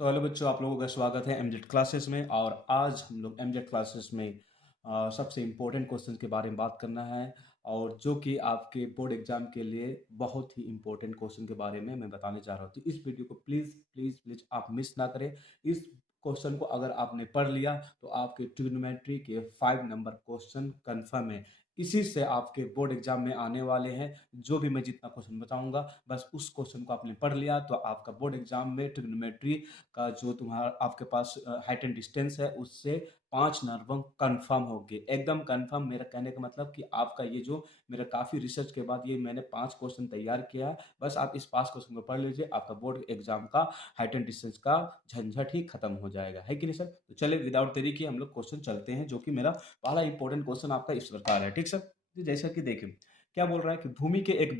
तो हेलो बच्चों, आप लोगों का स्वागत है एमजेड क्लासेस में। और आज हम लोग एमजेड क्लासेस में सबसे इम्पोर्टेंट क्वेश्चन के बारे में बात करना है, और जो कि आपके बोर्ड एग्जाम के लिए बहुत ही इम्पोर्टेंट क्वेश्चन के बारे में मैं बताने जा रहा हूँ। तो इस वीडियो को प्लीज़ प्लीज़ प्लीज़ आप मिस ना करें। इस क्वेश्चन को अगर आपने पढ़ लिया तो आपके ट्रिग्नोमेट्री के 5 नंबर क्वेश्चन कन्फर्म है। इसी से आपके बोर्ड एग्जाम में आने वाले हैं। जो भी मैं जितना क्वेश्चन बताऊंगा, बस उस क्वेश्चन को आपने पढ़ लिया तो आपका बोर्ड एग्जाम में ट्रिग्नोमेट्री का जो तुम्हारा आपके पास हाइट एंड डिस्टेंस है उससे 5 नंबर कंफर्म हो गए, एकदम कंफर्म। मेरा कहने का मतलब कि आपका ये जो मेरा काफ़ी रिसर्च के बाद ये मैंने 5 क्वेश्चन तैयार किया है, बस आप इस 5 क्वेश्चन को पढ़ लीजिए, आपका बोर्ड एग्जाम का हाइट एंड डिस्टेंस का झंझट ही खत्म हो जाएगा, है कि नहीं सर। तो चले विदाउट देरी के हम लोग क्वेश्चन चलते हैं, जो कि मेरा पहला इंपॉर्टेंट क्वेश्चन आपका इस प्रकार है। ठीक सर, तो जैसा कि देखें क्या बोल रहा है कि भूमि के एक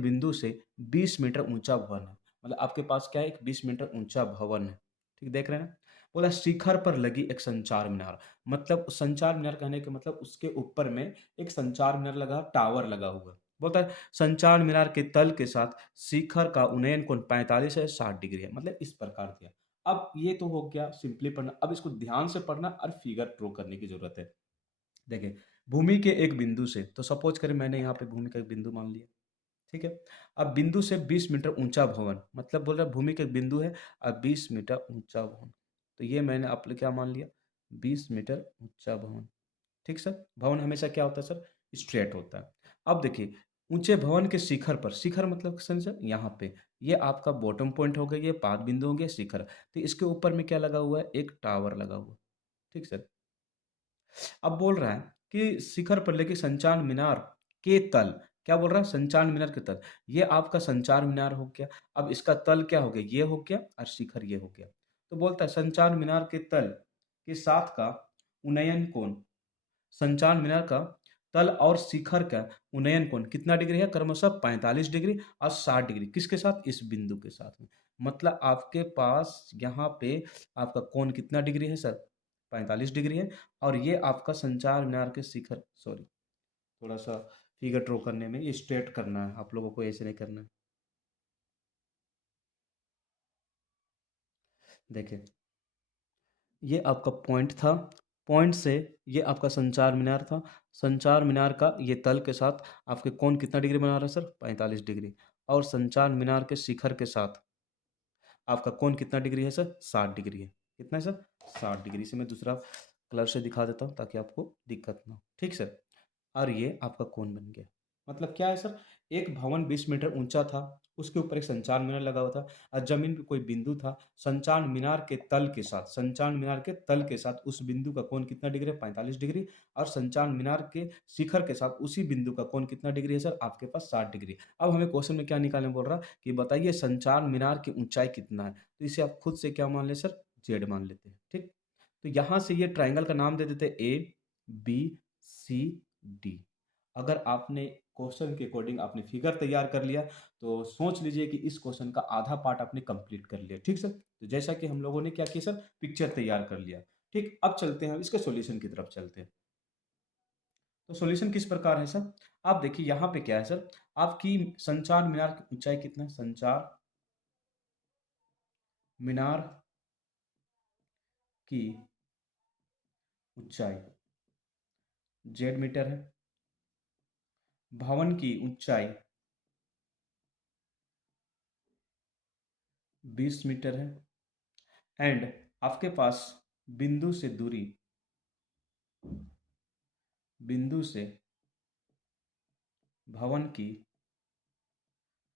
बिंदु से 20 मीटर ऊंचा भवन है। मतलब आपके पास क्या है, एक 20 मीटर ऊंचा भवन है। ठीक देख रहे हैं ना। बोला शिखर पर लगी एक संचार मीनार। मतलब संचार मीनार कहने के मतलब उसके ऊपर में एक संचार मीनार लगा, टावर लगा हुआ है। बोलता है संचार मीनार के तल के साथ शिखर का उन्नयन कोण 45 है, 60 डिग्री है। मतलब इस प्रकार दिया। अब ये तो हो गया सिंपली पढ़ना, अब इसको ध्यान से पढ़ना और फिगर ड्रॉ करने की जरूरत है। देखिए, भूमि के एक बिंदु से, तो सपोज करें मैंने यहाँ पे भूमि का एक बिंदु मान लिया। ठीक है। अब बिंदु से 20 मीटर ऊंचा भवन, मतलब बोल रहा है भूमि का एक बिंदु है और 20 मीटर ऊंचा भवन। तो ये मैंने आपने क्या मान लिया, 20 मीटर ऊंचा भवन। ठीक सर, भवन हमेशा क्या होता है सर, स्ट्रेट होता है। अब देखिए, ऊंचे भवन के शिखर पर, शिखर मतलब सर यहाँ पे, ये आपका बॉटम पॉइंट हो गया, ये पाद बिंदु हो गया शिखर। तो इसके ऊपर में क्या लगा हुआ है, एक टावर लगा हुआ है। ठीक सर। अब बोल रहा है कि शिखर पर लेके संचार मीनार के तल, क्या बोल रहा है, संचार मीनार के तल। ये आपका संचार मीनार हो गया। अब इसका तल क्या हो गया, ये हो गया, और शिखर ये हो गया। तो बोलता है संचार मीनार के तल के साथ का उन्नयन कोण, संचार मीनार का तल और शिखर का उन्नयन कोण कितना डिग्री है, क्रमशः 45 डिग्री और 60 डिग्री। किसके साथ, इस बिंदु के साथ में। मतलब आपके पास यहाँ पे आपका कोण कितना डिग्री है सर, 45 डिग्री है। और ये आपका संचार मीनार के शिखर, सॉरी, थोड़ा सा फिगर ड्रॉ करने में ये स्ट्रेट करना है आप लोगों को, ऐसे नहीं करना है। देखिए, ये आपका पॉइंट था, पॉइंट से ये आपका संचार मीनार था। संचार मीनार का ये तल के साथ आपके कोण कितना डिग्री बना रहा है सर, 45 डिग्री। और संचार मीनार के शिखर के साथ आपका कोण कितना डिग्री है सर, 60 डिग्री है। कितना है सर, 60 डिग्री। से मैं दूसरा कलर से दिखा देता हूँ ताकि आपको दिक्कत ना हो। ठीक सर। और ये आपका कोण बन गया। मतलब क्या है सर, एक भवन 20 मीटर ऊंचा था, उसके ऊपर एक संचार मीनार लगा हुआ था, और जमीन पे कोई बिंदु था। संचार मीनार के तल के साथ, संचार मीनार के तल के साथ उस बिंदु का कोण कितना डिग्री है, 45 डिग्री। और संचार मीनार के शिखर के साथ उसी बिंदु का कोण कितना डिग्री है सर, आपके पास 60 डिग्री। अब हमें क्वेश्चन में क्या निकालने बोल रहा कि बताइए संचार मीनार की ऊंचाई कितना है। तो इसे आप खुद से क्या मान ले सर, जेड मान लेते हैं। ठीक। तो यहां से ये ट्राइंगल का नाम दे देते ए बी सी डी। अगर आपने क्वेश्चन के अकॉर्डिंग आपने फिगर तैयार कर लिया, तो सोच लीजिए कि इस क्वेश्चन का आधा पार्ट आपने कंप्लीट कर लिया। ठीक सर। तो जैसा कि हम लोगों ने क्या किया सर, पिक्चर तैयार कर लिया। ठीक, अब चलते हैं इसके सॉल्यूशन की तरफ चलते हैं। तो सॉल्यूशन किस प्रकार है सर, आप देखिए यहाँ पे क्या है सर, आपकी संचार मीनार की ऊंचाई कितना है, संचार मीनार की ऊंचाई जेड मीटर है। भवन की ऊंचाई 20 मीटर है। एंड आपके पास बिंदु से दूरी, बिंदु से भवन की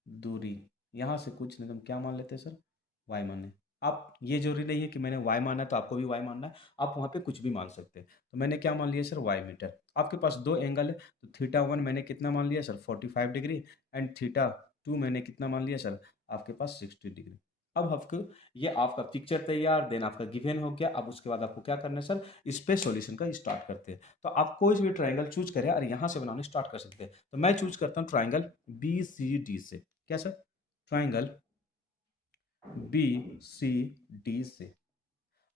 दूरी, यहां से कुछ नहीं, तो हम क्या मान लेते हैं सर, वाई माने। आप ये जरूरी नहीं है कि मैंने वाई माना है तो आपको भी वाई मानना है, आप वहां पे कुछ भी मान सकते हैं। तो मैंने क्या मान लिया सर, वाई मीटर। आपके पास दो एंगल है, तो थीटा 1 मैंने कितना मान लिया सर, 45 डिग्री। एंड थीटा 2 मैंने कितना मान लिया सर, आपके पास 60 डिग्री। अब आपको ये आपका पिक्चर तैयार, देन आपका गिवन हो गया। अब उसके बाद आपको क्या करना है सर, इस पे सॉल्यूशन का स्टार्ट करते हैं। तो आप कोई भी ट्राइंगल चूज करें और यहाँ से बनाना स्टार्ट कर सकते हैं। तो मैं चूज करता हूँ ट्राइंगल बी सी डी से। क्या sir, triangle B C D से।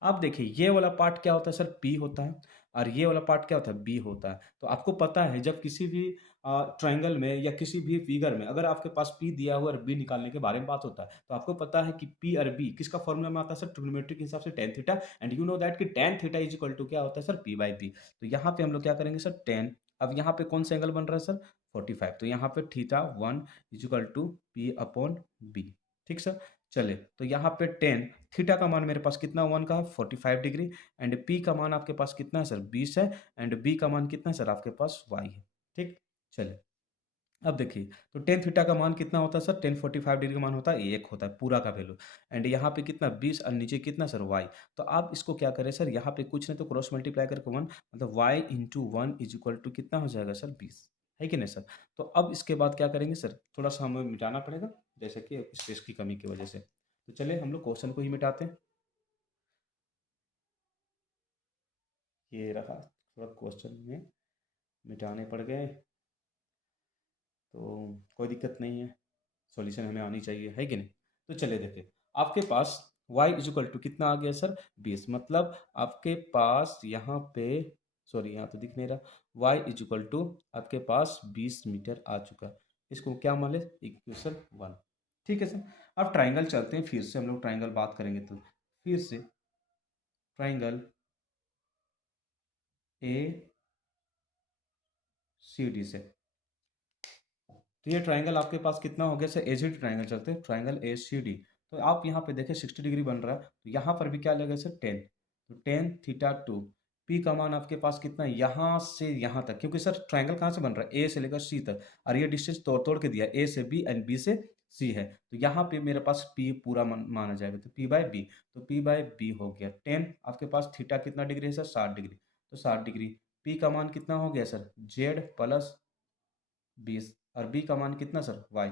आप देखिए ये वाला पार्ट क्या होता है सर, पी होता है। और ये वाला पार्ट क्या होता है, बी होता है। तो आपको पता है जब किसी भी ट्रायंगल में या किसी भी फिगर में अगर आपके पास पी दिया हुआ और बी निकालने के बारे में बात होता है, तो आपको पता है कि पी और बी किसका फॉर्मूला में आता है सर, ट्रिग्नोमेट्री के हिसाब से tan theta, and you know that कि tan theta is equal to क्या होता है सर, पी बाई बी। तो यहाँ पे हम लोग क्या करेंगे सर, tan, अब यहाँ पे कौन सा एंगल बन रहा है सर, 45, तो यहाँ पे theta 1 is equal to P upon B. ठीक सर, चले तो यहाँ पे टेन, थीटा का मान मेरे पास कितना 1 का है, 45 डिग्री, एंड पी का मान आपके पास कितना है सर, 20 है, एंड बी का मान कितना है सर, आपके पास वाई है। ठीक, चले अब देखिए, तो टेन थीटा का मान कितना होता है सर, 1045 डिग्री का मान होता है, एक होता है पूरा का वैल्यू, एंड यहाँ पे कितना 20 और नीचे कितना सर वाई। तो आप इसको क्या करें सर, यहाँ पे कुछ नहीं तो क्रॉस मल्टीप्लाई करके 1, मतलब Y into 1 is equal to कितना हो जाएगा सर, 20, है कि नहीं सर। तो अब इसके बाद क्या करेंगे सर, थोड़ा सा हमें मिटाना पड़ेगा, जैसे कि स्पेस की कमी की वजह से। तो चलिए हम लोग क्वेश्चन को ही मिटाते हैं, ये रहा, थोड़ा क्वेश्चन में मिटाने पड़ गए, तो कोई दिक्कत नहीं है, सॉल्यूशन हमें आनी चाहिए, है कि नहीं। तो चलिए देखिए, आपके पास y इज इक्वल टू कितना आ गया सर, 20, मतलब आपके पास यहाँ पे, सॉरी यहाँ तो दिख नहीं रहा, y इज इक्वल टू आपके पास 20 मीटर आ चुका है। इसको क्या मान ले, इक्वेशन 1। ठीक है सर, अब ट्राइंगल चलते हैं, फिर से हम लोग ट्राइंगल बात करेंगे, तो फिर से ट्राइंगल ए सी डी से, तो ये ट्राइंगल आपके पास कितना हो गया सर, एसिड ट्राइंगल चलते हैं, ट्राइंगल ए सी डी। तो आप यहाँ पे देखें 60 डिग्री बन रहा है, तो यहाँ पर भी क्या लगेगा सर, 10, तो टेन थीटा टू, पी का मान आपके पास कितना है, यहाँ से यहाँ तक, क्योंकि सर ट्राइंगल कहाँ से बन रहा है, ए से लेकर सी तक, और ये डिस्टेंस तोड़ तोड़ के दिया, ए से बी एंड बी से सी है, तो यहाँ पे मेरे पास पी पूरा माना जाएगा, तो पी बाय बी, तो पी बाय बी हो गया 10, आपके पास थीटा कितना डिग्री है सर, 60 डिग्री, तो 60 डिग्री, पी का मान कितना हो गया सर, जेड प्लस 20, और बी का मान कितना सर, वाई,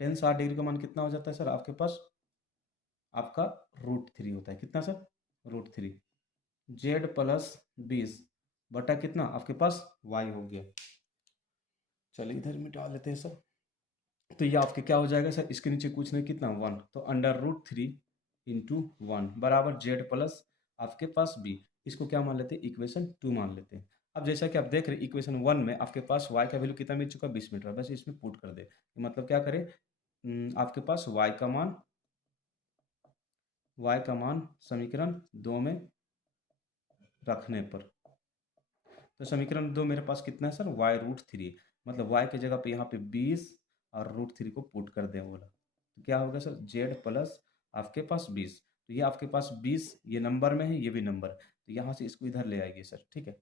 10 60 डिग्री का मान कितना हो जाता है सर, आपके पास आपका √3 होता है, कितना सर, √3, जेड प्लस 20 बटा कितना आपके पास वाई हो गया। चलिए इधर मिटा लेते हैं सर, तो ये आपके क्या हो जाएगा सर, इसके नीचे कुछ नहीं, कितना 1, तो अंडर √3 इंटू 1 बराबर जेड प्लस आपके पास बी, इसको क्या मान लेते हैं, इक्वेशन 2 मान लेते हैं। अब जैसा कि आप देख रहे हैं इक्वेशन 1 में आपके पास y का वैल्यू कितना मिल चुका है, 20 मीटर, बस इसमें पुट कर दे, मतलब क्या करें, आपके पास y का मान समीकरण 2 में रखने पर, तो समीकरण 2 मेरे पास कितना है सर, y√3, मतलब y की जगह पे यहाँ पे 20 और √3 को पुट कर दें बोला, तो क्या होगा सर, z प्लस आपके पास 20, तो ये आपके पास 20 ये नंबर में है, ये भी नंबर, तो यहाँ से इसको इधर ले आइए सर, ठीक है।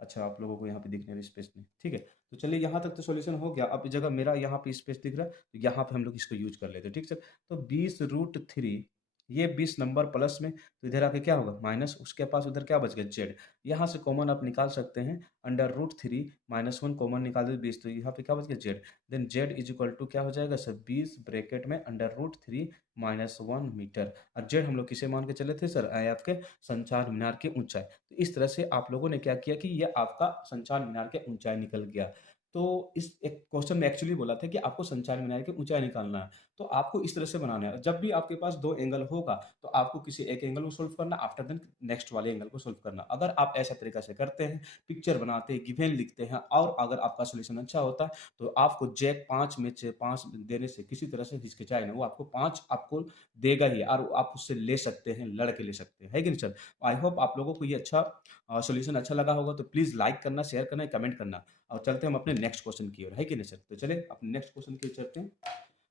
अच्छा आप लोगों को यहाँ पे दिखने स्पेस नहीं, ठीक है। तो चलिए यहाँ तक तो सॉल्यूशन हो गया, अब इस जगह मेरा यहाँ पे स्पेस दिख रहा है, तो यहाँ पे हम लोग इसको यूज कर लेते हैं, ठीक सर। तो 20√3, ये 20 नंबर प्लस में, तो इधर आके क्या होगा माइनस, उसके पास उधर क्या बच गया जेड, यहाँ से कॉमन आप निकाल सकते हैं, अंडर √3 -1 कॉमन निकाल दो 20, तो यहाँ पे क्या बच गया Z, then Z is equal to क्या हो जाएगा सर, 20 ब्रैकेट में अंडर √3 -1 मीटर, और जेड हम लोग किसे मान के चले थे सर, आए आपके संचार मीनार की ऊंचाई, तो इस तरह से आप लोगों ने क्या किया कि ये आपका संचार मीनार के ऊंचाई निकल गया। तो इस एक क्वेश्चन में एक्चुअली बोला था कि आपको संचार मीनार की ऊंचाई निकालना है, तो आपको इस तरह से बनाना है, जब भी आपके पास दो एंगल होगा तो आपको किसी एक एंगल को सोल्व करना, आफ्टर देन नेक्स्ट वाले एंगल को सोल्व करना। अगर आप ऐसा तरीका से करते हैं, पिक्चर बनाते हैं, गिवन लिखते हैं, और अगर आपका सोल्यूशन अच्छा होता है, तो आपको जैक 5 में से 5 देने से किसी तरह से हिचकिचाए ना, वो आपको 5 आपको देगा ही, और आप उससे ले सकते हैं, लड़ के ले सकते हैं, है कि नहीं सर। आई होप आप लोगों को ये अच्छा सॉल्यूशन अच्छा लगा होगा, तो प्लीज़ लाइक करना, शेयर करना, कमेंट करना, और चलते हैं हम अपने नेक्स्ट क्वेश्चन की ओर, है कि नहीं सर। तो चलिए अपने नेक्स्ट क्वेश्चन की ओर चलते हैं,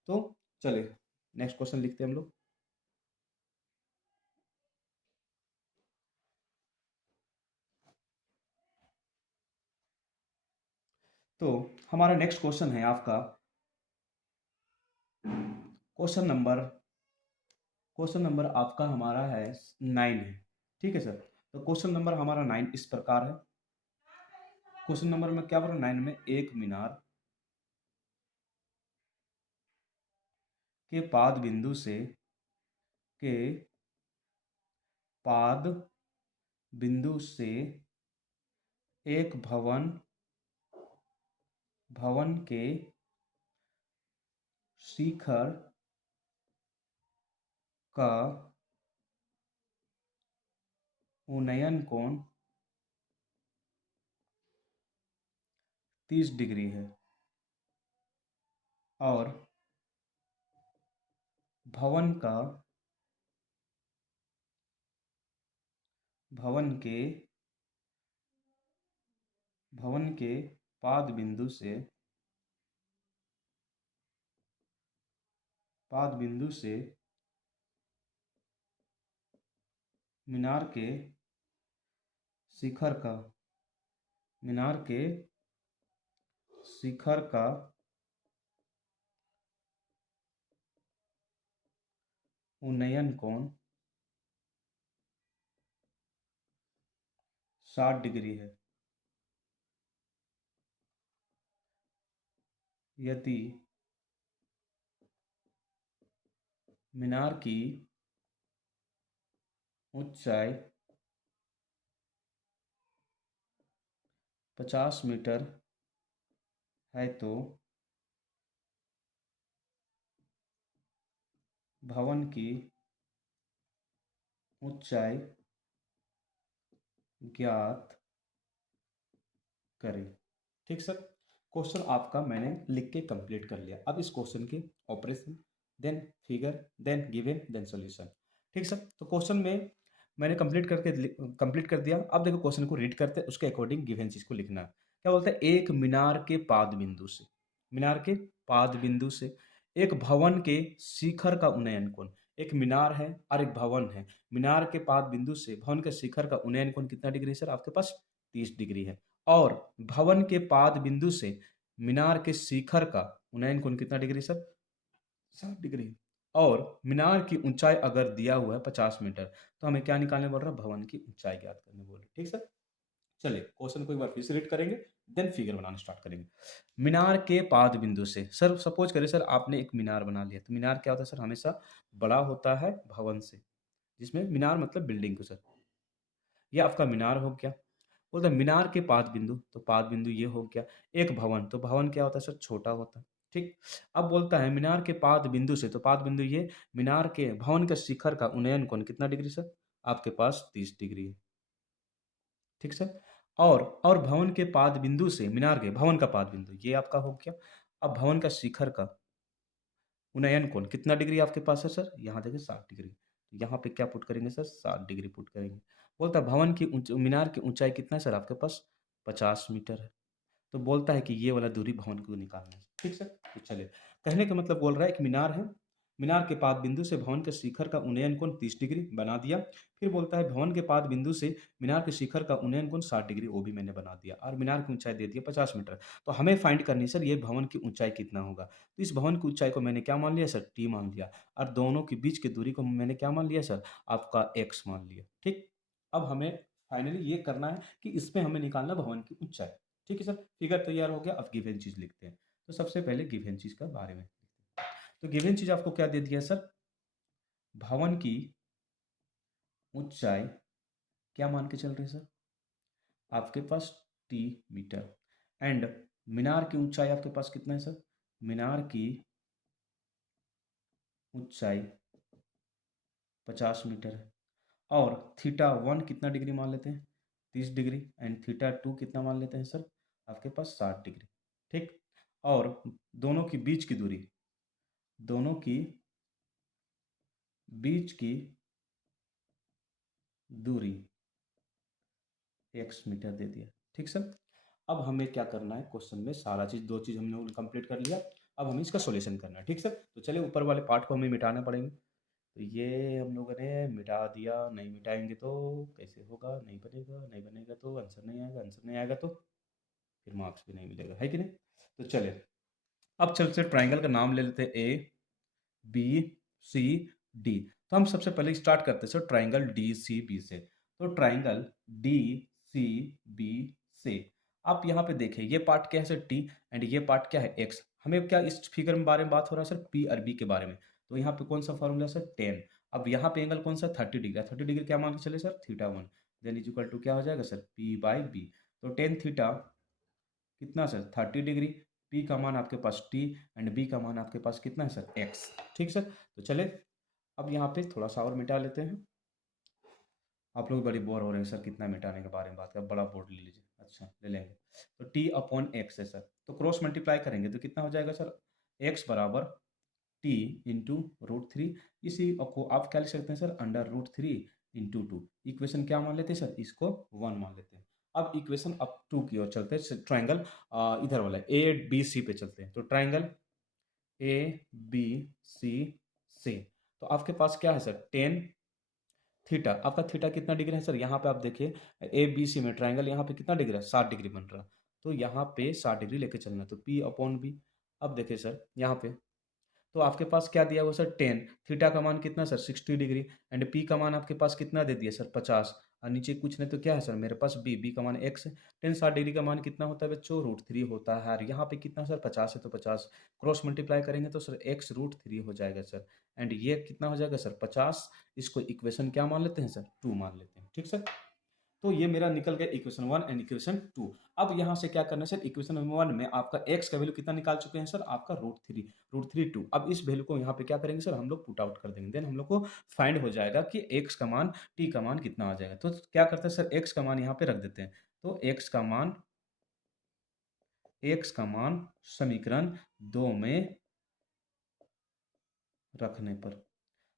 तो चलिए नेक्स्ट क्वेश्चन लिखते हैं हम लोग। तो हमारा नेक्स्ट क्वेश्चन है आपका, क्वेश्चन नंबर क्वेश्चन नंबर आपका हमारा है 9 है, ठीक है सर। तो क्वेश्चन नंबर हमारा 9 इस प्रकार है, क्वेश्चन नंबर में क्या बोला, 9 में, एक मीनार के पाद बिंदु से के पाद बिंदु से एक भवन भवन के शिखर का उन्नयन कोण 30 डिग्री है और भवन का भवन के भवन के पाद बिंदु से मीनार के शिखर का मीनार के शिखर का उन्नयन कोण 60 डिग्री है। यदि मीनार की ऊंचाई 50 मीटर है तो भवन की ऊंचाई ज्ञात करें। ठीक सर, क्वेश्चन आपका मैंने लिख के कंप्लीट कर लिया। अब इस क्वेश्चन के operation, then figure, then given, then solution. ठीक सर, तो क्वेश्चन में मैंने कंप्लीट कर दिया। अब देखो क्वेश्चन को रीड करते हैं, उसके अकॉर्डिंग गिवन चीज को लिखना है। क्या बोलते हैं, एक मीनार के पाद बिंदु से एक भवन के शिखर का उन्नयन कोण। एक मीनार है और एक भवन है। मीनार के पाद बिंदु से भवन के शिखर का उन्नयन कोण कितना डिग्री है सर? आपके पास 30 डिग्री है। और भवन के पाद बिंदु से मीनार के शिखर का उन्नयन कोण कितना डिग्री सर? 60 डिग्री। और मीनार की ऊंचाई अगर दिया हुआ है 50 मीटर, तो हमें क्या निकालने बोल रहा है? भवन की ऊंचाई ज्ञात करने बोल रहे। ठीक सर, चलिए क्वेश्चन को एक बार फिर से रीड करेंगे, देन फिगर बनाना स्टार्ट करेंगे। मीनार के पाद बिंदु से, सर सपोज करें सर आपने एक मीनार बना लिया, तो मीनार क्या होता है सर? हमेशा बड़ा होता है भवन से, जिसमें मीनार मतलब बिल्डिंग को सर। ये आपका मीनार हो गया। बोलता है मीनार के पाद बिंदु, तो पाद बिंदु ये हो गया। एक भवन, तो भवन क्या होता है सर? छोटा होता है। ठीक। अब बोलता है मीनार के पाद बिंदु से, तो पाद बिंदु ये, मीनार के भवन के शिखर का उन्नयन कोण कितना डिग्री सर? आपके पास 30 डिग्री है। ठीक सर। और भवन के पाद बिंदु से मीनार के भवन का पाद बिंदु ये आपका हो गया। अब भवन का शिखर का उन्नयन कोण कितना डिग्री आपके पास है सर? यहाँ देखिए 60 डिग्री। यहाँ पे क्या पुट करेंगे सर? 60 डिग्री पुट करेंगे। बोलता है भवन की मीनार की ऊंचाई कितना है सर? आपके पास 50 मीटर है। तो बोलता है कि ये वाला दूरी भवन को निकालना है। ठीक सर, तो चलिए, कहने का मतलब बोल रहा है कि मीनार है, मीनार के पाद बिंदु से भवन के शिखर का उन्नयन कोण 30 डिग्री बना दिया। फिर बोलता है भवन के पाद बिंदु से मीनार के शिखर का उन्नयन कोण 60 डिग्री, वो भी मैंने बना दिया। और मीनार की ऊंचाई दे दिया 50 मीटर। तो हमें फाइंड करनी है सर ये भवन की ऊंचाई कितना होगा। तो इस भवन की ऊंचाई को मैंने क्या मान लिया सर? टी मान लिया। और दोनों के बीच की दूरी को मैंने क्या मान लिया सर? आपका एक्स मान लिया। ठीक। अब हमें फाइनली ये करना है कि इसमें हमें निकालना भवन की ऊंचाई। ठीक है सर, फिगर तैयार हो गया। अब गिवन चीज लिखते हैं। तो सबसे पहले गिवन चीज का बारे में, तो गिवन चीज आपको क्या दे दिया सर? भवन की ऊंचाई क्या मान के चल रहे हैं सर? आपके पास टी मीटर। एंड मीनार की ऊंचाई आपके पास कितना है सर? मीनार की ऊंचाई 50 मीटर है। और थीटा वन कितना डिग्री मान लेते हैं? 30 डिग्री। एंड थीटा टू कितना मान लेते हैं सर? आपके पास 60 डिग्री। ठीक। और दोनों की बीच की दूरी, दोनों की बीच की दूरी एक्स मीटर दे दिया। ठीक सर। अब हमें क्या करना है, क्वेश्चन में सारा चीज, दो चीज हमने कंप्लीट कर लिया। अब हमें इसका सॉल्यूशन करना है। ठीक सर, तो चलिए ऊपर वाले पार्ट को हमें मिटाना पड़ेंगे। तो ये हम लोगों ने मिटा दिया। नहीं मिटाएंगे तो कैसे होगा? नहीं बनेगा, नहीं बनेगा तो आंसर नहीं आएगा, आंसर नहीं आएगा तो फिर मार्क्स भी नहीं मिलेगा, है कि नहीं? तो चलिए, अब चलते ट्राइंगल का नाम ले लेते हैं, ए बी सी डी। तो हम सबसे पहले स्टार्ट करते हैं sir triangle D C B से। तो ट्राइंगल डी सी बी से, आप यहाँ पे देखिए ये पार्ट क्या है सर? टी। एंड ये पार्ट क्या है? एक्स। हमें क्या इस फिगर में बारे में बात हो रहा है सर? पी और बी के बारे में। तो यहाँ पे कौन सा फॉर्मूला सर? 10। अब यहाँ पे एंगल कौन सा? 30 डिग्री। 30 डिग्री क्या मान के चले sir? Theta one. Then is equal to क्या हो जाएगा सर? P by B. तो टेन थीटा कितना सर? 30 डिग्री। पी का मान आपके पास टी, एंड बी का मान आपके पास कितना है सर? एक्स। ठीक सर, तो चले अब यहाँ पे थोड़ा सा और मिटा लेते हैं। आप लोग बड़ी बोर हो रहे हैं सर, कितना मिटाने के बारे में बात कर, बड़ा बोर्ड ले लीजिए। अच्छा ले लेंगे। तो टी अपॉन एक्स है सर, तो क्रॉस मल्टीप्लाई करेंगे तो कितना हो जाएगा सर, एक्स बराबर टी इंटू रूट थ्री। इसी को आप क्या लिख सकते हैं sir, under root three into two. Equation क्या मान लेते हैं सर, इसको वन मान लेते हैं। अब इक्वेशन अप टू की ओर चलते हैं, ट्राइंगल इधर वाला ए बी सी पे चलते हैं। तो ट्राइंगल ए बी सी सी, तो आपके पास क्या है सर, टेन थीटा। आपका थीटा कितना डिग्री है सर, यहाँ पे आप देखिए ए बी सी में ट्राइंगल यहाँ पे कितना डिग्री है, 60 डिग्री बन रहा। तो यहाँ पे 60 डिग्री लेके चलना, तो पी अपॉन बी। अब देखिए सर यहाँ पे, तो आपके पास क्या दिया हुआ सर, टेन। थीटा का मान कितना सर, 60 डिग्री। एंड पी का मान आपके पास कितना दे दिया सर, 50। और नीचे कुछ नहीं तो क्या है सर मेरे पास बी, बी का मान एक्स है। टेन 60 डिग्री का मान कितना होता है बच्चों, रूट थ्री होता है। और यहाँ पे कितना सर, 50 है तो 50 क्रॉस मल्टीप्लाई करेंगे तो सर एक्स रूट थ्री हो जाएगा सर। एंड ये कितना हो जाएगा सर, 50। इसको इक्वेशन क्या मान लेते हैं सर, टू मान लेते हैं, ठीक सर। तो ये मेरा निकल गया equation one and equation two. अब यहाँ से क्या करना है सर, इक्वेशन नंबर वन में आपका एक्स का वैल्यू कितना निकाल चुके हैं सर, आपका रूट थ्री टू। अब इस वैल्यू को यहाँ पे क्या करेंगे सर, हम लोग पुट आउट कर देंगे। देन हम लोग को फाइंड हो जाएगा कि एक्स का मान टी का मान कितना आ जाएगा। तो क्या करते हैं सर, एक्स का मान यहाँ पे रख देते हैं। तो एक्स का मान समीकरण दो में रखने पर,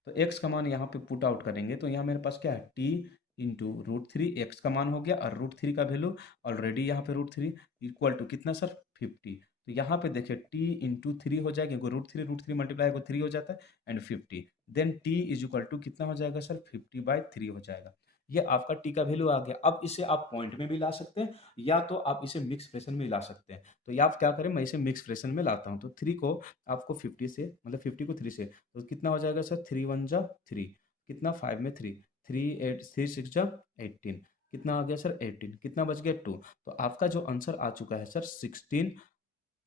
तो एक्स का मान यहाँ पे पुट आउट करेंगे तो यहाँ मेरे पास क्या है, T into root three. X का मान हो गया और रूट थ्री का वैल्यू ऑलरेडी यहाँ पे रूट थ्री इक्वल टू कितना सर, 50। तो यहाँ पे देखिए टी इंटू थ्री हो जाएगा, रूट थ्री मल्टीप्लाई को थ्री हो जाता है and 50। Then T is equal to कितना हो जाएगा सर, 50/3 हो जाएगा। ये आपका टी का वैल्यू आ गया। अब इसे आप पॉइंट में भी ला सकते हैं या तो आप इसे मिक्स फ्रैक्शन में ला सकते हैं। तो ये आप क्या करें, मैं इसे मिक्स फ्रैक्शन में लाता हूँ। तो थ्री को आपको 50 से, मतलब 50 को थ्री से, तो कितना हो जाएगा सर, थ्री वन जा थ्री, कितना फाइव में three, three eight three six जा 18, कितना आ गया सर 18, कितना बच गया टू। तो आपका जो आंसर आ चुका है सर 16,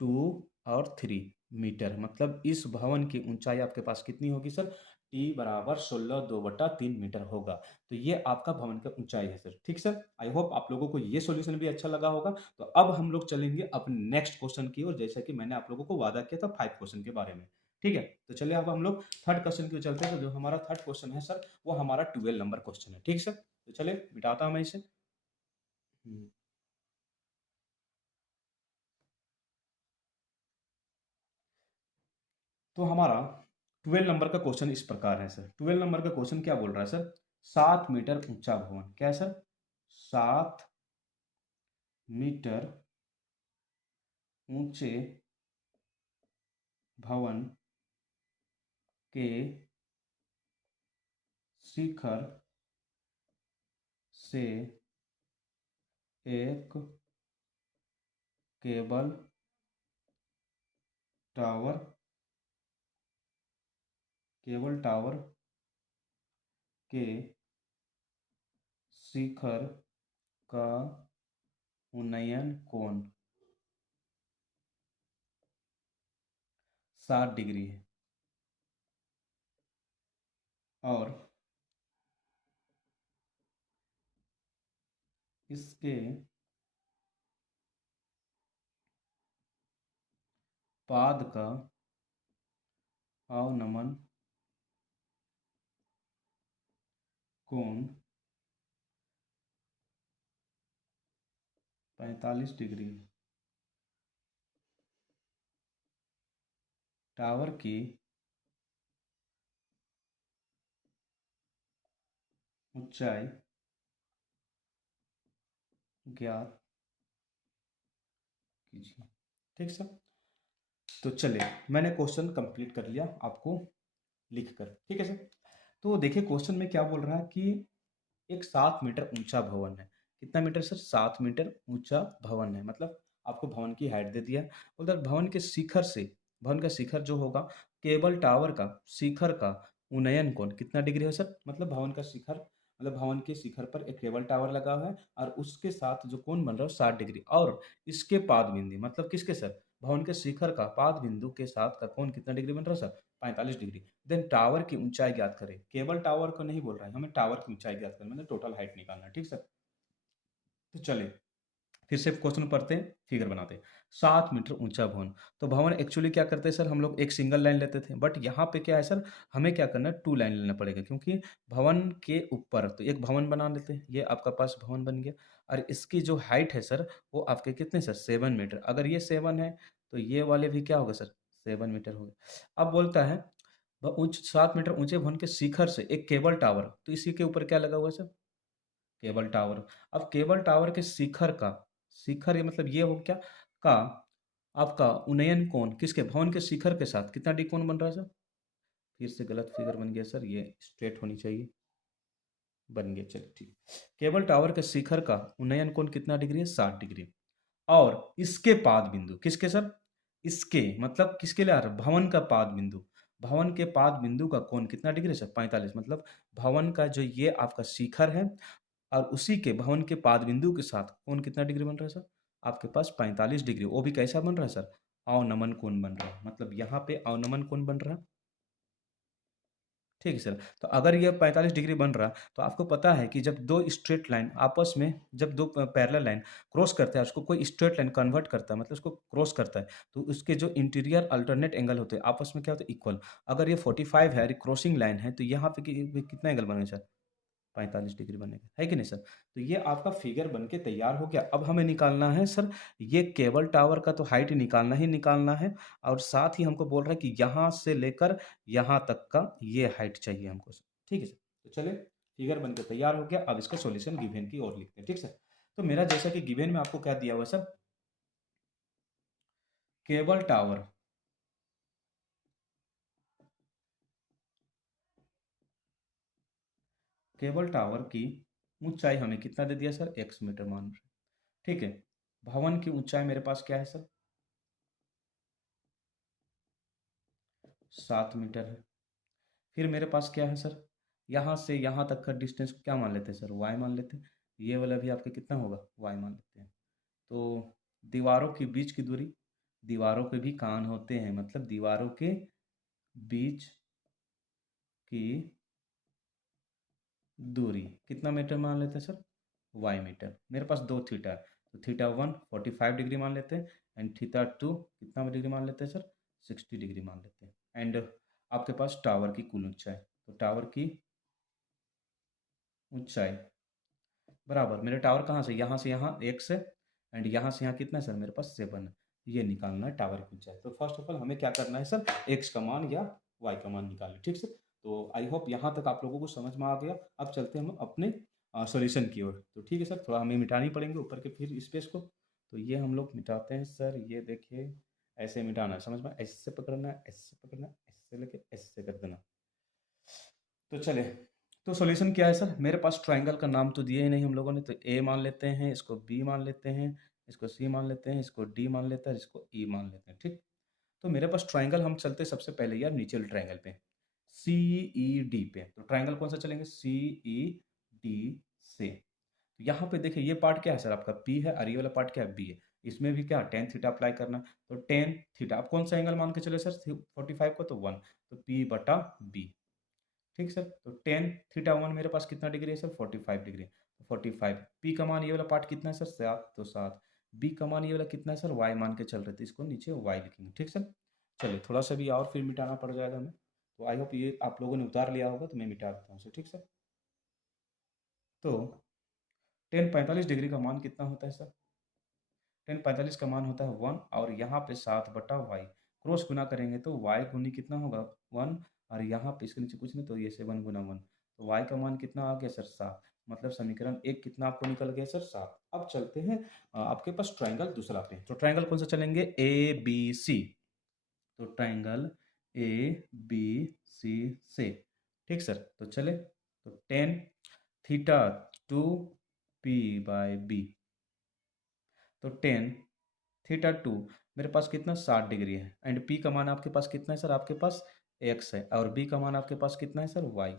टू और थ्री मीटर। मतलब इस भवन की ऊंचाई आपके पास कितनी होगी सर, टी बराबर 16 2/3 मीटर होगा। तो ये आपका भवन का ऊंचाई है सर, ठीक सर। आई होप आप लोगों को ये सॉल्यूशन भी अच्छा लगा होगा। तो अब हम लोग चलेंगे अपने नेक्स्ट क्वेश्चन की ओर, जैसा कि मैंने आप लोगों को वादा किया था 5 क्वेश्चन के बारे में। ठीक है, तो चलिए अब हम लोग थर्ड क्वेश्चन की ओर चलते हैं। तो जो हमारा थर्ड क्वेश्चन है सर, वो हमारा 12 नंबर क्वेश्चन है, ठीक सर। तो चलिए मिटाता हूं मैं इसे। हम्म, तो हमारा 12 नंबर का क्वेश्चन इस प्रकार है सर। 12 नंबर का क्वेश्चन क्या बोल रहा है सर, 7 मीटर ऊंचा भवन, क्या है सर, 7 मीटर ऊंचे भवन के शिखर से एक केबल टावर, केबल टावर के शिखर का उन्नयन कोण 60 डिग्री है और इसके पाद का अवनमन कोण 45 डिग्री है। टावर की ऊंचाई ज्ञात कीजिए, ठीक सर। तो चलिए मैंने क्वेश्चन कंप्लीट कर लिया आपको लिखकर, ठीक है सर। तो देखिए क्वेश्चन में क्या बोल रहा है कि एक 7 मीटर ऊंचा भवन है। कितना मीटर सर, 7 मीटर ऊंचा भवन है। मतलब आपको भवन की हाइट दे दिया है। उधर भवन के शिखर से, भवन का शिखर जो होगा, केबल टावर का शिखर का उन्नयन कोण कितना डिग्री है सर। मतलब भवन का शिखर, मतलब भवन के शिखर पर एक केबल टावर लगा हुआ है और उसके साथ जो कोण बन रहा है 60 डिग्री। और इसके पाद बिंदु, मतलब किसके सर, भवन के शिखर का पाद बिंदु के साथ का कोण कितना डिग्री बन रहा है सर, 45 डिग्री। देन टावर की ऊंचाई ज्ञात करें। केवल टावर को नहीं बोल रहा है, हमें टावर की ऊंचाई ज्ञात करना, मतलब टोटल हाइट निकालना है, ठीक सर। तो चले फिर से क्वेश्चन पढ़ते हैं, फिगर बनाते हैं। 7 मीटर ऊंचा भवन। तो भवन एक्चुअली क्या करते हैं सर, हम लोग एक सिंगल लाइन लेते थे, बट यहाँ पे क्या है सर, हमें क्या करना है, 2 लाइन लेना पड़ेगा, क्योंकि भवन के ऊपर तो एक भवन बना लेते हैं। ये आपका पास भवन बन गया, और इसकी जो हाइट है सर, वो आपके कितने सर, 7 मीटर। अगर ये 7 है तो ये वाले भी क्या होगा सर, 7 मीटर होगा। अब बोलता है 7 मीटर ऊंचे भवन के शिखर से एक केबल टावर, तो इसी के ऊपर क्या लगा हुआ है सर, केबल टावर। अब केबल टावर के शिखर का, शिखर ये मतलब ये हो क्या, का आपका उन्नयन कोण किसके, भवन के शिखर के साथ कितना डी कोण बन रहा है सर। फिर से गलत फिगर बन गया सर, ये स्ट्रेट होनी चाहिए, बन गया, चलिए ठीक। केबल टावर के शिखर का उन्नयन कोण कितना डिग्री है, 60 डिग्री। और इसके पाद बिंदु किसके सर, इसके मतलब किसके लिए आ रहा है, भवन का पाद बिंदु। भवन के पाद बिंदु का कोण कितना डिग्री है सर, 45। मतलब भवन का जो ये आपका शिखर है, और उसी के भवन के पाद बिंदु के साथ कोण कितना डिग्री बन रहा है सर, आपके पास 45 डिग्री। वो भी कैसा बन रहा है सर, अवनमन कोण बन रहा है। मतलब यहाँ पे अवनमन कोण बन रहा है, ठीक है सर। तो अगर ये 45 डिग्री बन रहा, तो आपको पता है कि जब दो स्ट्रेट लाइन आपस में, जब दो पैरेलल लाइन क्रॉस करते हैं, उसको कोई स्ट्रेट लाइन कन्वर्ट करता है, मतलब उसको क्रॉस करता है, तो उसके जो इंटीरियर अल्टरनेट एंगल होते हैं आपस में क्या होते हैं, इक्वल। अगर ये 45 है, क्रॉसिंग लाइन है, तो यहाँ पे कितना एंगल बनेगा सर, 45 डिग्री बनेगा, है कि नहीं सर। तो ये आपका फिगर बन के तैयार हो गया। अब हमें निकालना है सर, ये केबल टावर का तो हाइट निकालना ही निकालना है, और साथ ही हमको बोल रहा है कि यहाँ से लेकर यहाँ तक का ये हाइट चाहिए हमको सर, ठीक है सर। तो चले, फिगर बन के तैयार हो गया। अब इसका सॉल्यूशन गिवन की ओर लिखते हैं, ठीक सर। तो मेरा जैसा कि गिवन में आपको क्या दिया हुआ sir, cable tower, cable tower की ऊंचाई हमें कितना दे दिया सर, x मीटर मान रहे हैं, ठीक है। भवन की ऊंचाई मेरे पास क्या है सर, 7 मीटर है। फिर मेरे पास क्या है सर, यहाँ से यहाँ तक का डिस्टेंस क्या मान लेते हैं सर, y मान लेते हैं। ये वाला भी आपके कितना होगा, y मान लेते हैं। तो दीवारों के बीच की दूरी, दीवारों के भी कान होते हैं, मतलब दीवारों के बीच की दूरी कितना मीटर मान लेते हैं सर, y मीटर। मेरे पास दो थीटा है, तो थीटा 1 45 डिग्री मान लेते हैं, एंड थीटा 2 कितना डिग्री मान लेते हैं सर, 60 डिग्री मान लेते हैं। एंड आपके पास टावर की कुल ऊंचाई, तो टावर की ऊंचाई बराबर, मेरे टावर कहाँ से यहाँ x है, एंड यहाँ से यहाँ कितना है सर, मेरे पास 7 है। ये निकालना है टावर की ऊंचाई। तो फर्स्ट ऑफ ऑल हमें क्या करना है सर, x का मान या y का मान निकालें, ठीक सर। तो आई होप यहाँ तक आप लोगों को समझ में आ गया। अब चलते हैं हम अपने सॉल्यूशन की ओर। तो ठीक है सर, थोड़ा हमें मिटानी पड़ेंगे ऊपर के फिर स्पेस को। तो ये हम लोग मिटाते हैं सर, ये देखिए ऐसे मिटाना है, समझ में, ऐसे पकड़ना है, ऐसे पकड़ना है, ऐसे लेके ऐसे कर देना। तो चले, तो सॉल्यूशन क्या है सर, मेरे पास ट्रायंगल का नाम तो दिया ही नहीं हम लोगों ने, तो ए मान लेते हैं, इसको बी मान लेते हैं, इसको सी मान लेते हैं, इसको डी मान लेते हैं, इसको ई मान लेते हैं, ठीक। तो मेरे पास ट्रायंगल, हम चलते हैं सबसे पहले यार नीचे वाले ट्रायंगल पे, सी ई डी पे। तो ट्रायंगल कौन सा चलेंगे, सी ई डी से। तो यहाँ पे देखिए ये पार्ट क्या है सर, आपका पी है, और ये वाला पार्ट क्या है, बी है। इसमें भी क्या टेन थीटा अप्लाई करना, तो टेन थीटा, आप कौन सा एंगल मान के चले सर, 45 को, तो 1, तो पी बटा बी, ठीक सर। तो टेन थीटा 1 मेरे पास कितना डिग्री है सर, 45 डिग्री। तो 45, पी का मान ये वाला पार्ट कितना है सर, 7, तो 7। बी का मान ये वाला कितना है सर, वाई मान के चल रहे थे, इसको नीचे वाई लिखेंगे, ठीक सर। चलिए थोड़ा सा भी और फिर मिटाना पड़ जाएगा हमें। तो आई होप ये आप लोगों ने उतार लिया होगा, तो मैं मिटा देता हूँ सर, ठीक सर। तो टेन 45 डिग्री का मान कितना होता है सर, टेन 45 का मान होता है 1, और यहाँ पे 7/y, क्रॉस गुना करेंगे तो y गुनी कितना होगा, 1, और यहाँ पे इसके नीचे कुछ नहीं, तो ये 7 × 1, तो y का मान कितना आ गया सर, 7। मतलब समीकरण एक कितना आपको निकल गया सर, 7। अब चलते हैं आपके पास ट्रायंगल दूसरा पे। तो ट्रायंगल कौन सा चलेंगे, ए बी सी। तो ट्रायंगल ए बी सी से, ठीक सर। तो चले, तो tan theta 2 P by B, तो टेन थीटा 2 मेरे पास कितना, 60 डिग्री है, एंड पी का मान आपके पास कितना है सर, आपके पास एक्स है, और बी का मान आपके पास कितना है सर, वाई।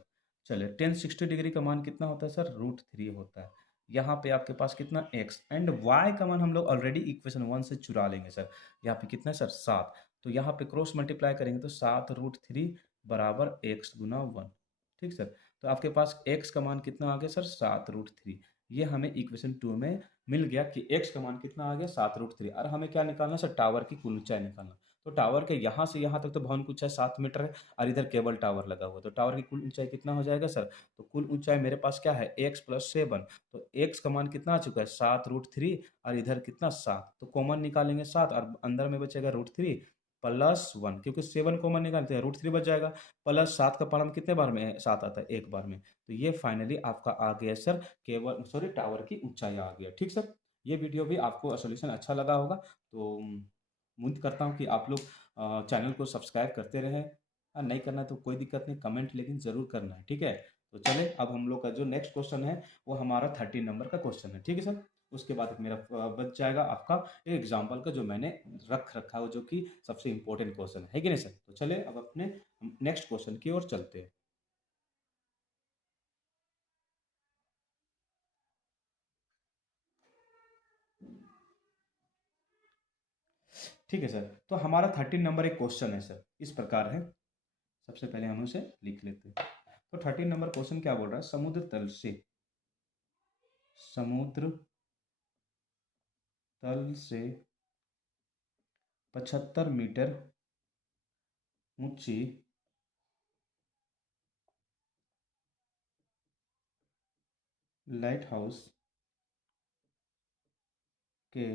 चलिए टेन 60 डिग्री का मान कितना होता है सर, √3 होता है। यहाँ पे आपके पास कितना, एक्स, एंड वाई का मान हम लोग ऑलरेडी इक्वेशन 1 से चुरा लेंगे सर। यहाँ पे कितना है सर, 7। तो यहाँ पे क्रॉस मल्टीप्लाई करेंगे तो 7√3 बराबर x गुना 1, ठीक सर। तो आपके पास x का मान कितना आ गया सर, 7√3। ये हमें इक्वेशन 2 में मिल गया कि x का मान कितना आ गया 7√3 और हमें क्या निकालना है सर टावर की कुल ऊंचाई निकालना। तो टावर के यहाँ से यहाँ तक तो भवन की ऊंचाई 7 मीटर है और इधर केबल टावर लगा हुआ है, तो टावर की कुल ऊंचाई कितना हो जाएगा सर? तो कुल ऊंचाई मेरे पास क्या है x प्लस 7, तो x का मान कितना आ चुका है 7√3 और इधर कितना 7, तो कॉमन निकालेंगे 7 और अंदर में बचेगा √3 प्लस 1, क्योंकि 7 कॉमन निकालते हैं √3 बच जाएगा, प्लस 7 का पावर कितने बार में 7 आता है एक बार में। तो ये फाइनली आपका आ गया सर केबल सॉरी टावर की ऊंचाई आ गया। ठीक सर, ये वीडियो भी आपको सॉल्यूशन अच्छा लगा होगा, तो उम्मीद करता हूँ कि आप लोग चैनल को सब्सक्राइब करते रहें। नहीं करना है तो कोई दिक्कत नहीं, कमेंट लेकिन ज़रूर करना है, ठीक है। तो चले अब हम लोग का जो नेक्स्ट क्वेश्चन है वो हमारा 13 नंबर का क्वेश्चन है, ठीक है सर। उसके बाद मेरा बच जाएगा आपका एक एग्जाम्पल का जो मैंने रख रखा है जो कि सबसे इंपॉर्टेंट क्वेश्चन है कि नहीं सर। तो चले अब अपने नेक्स्ट क्वेश्चन की ओर चलते हैं। ठीक है सर, तो हमारा 13 नंबर एक क्वेश्चन है सर, इस प्रकार है। सबसे पहले हम उसे लिख लेते हैं। तो 13 नंबर क्वेश्चन क्या बोल रहा है, समुद्र तल से 75 मीटर ऊंची लाइट हाउस के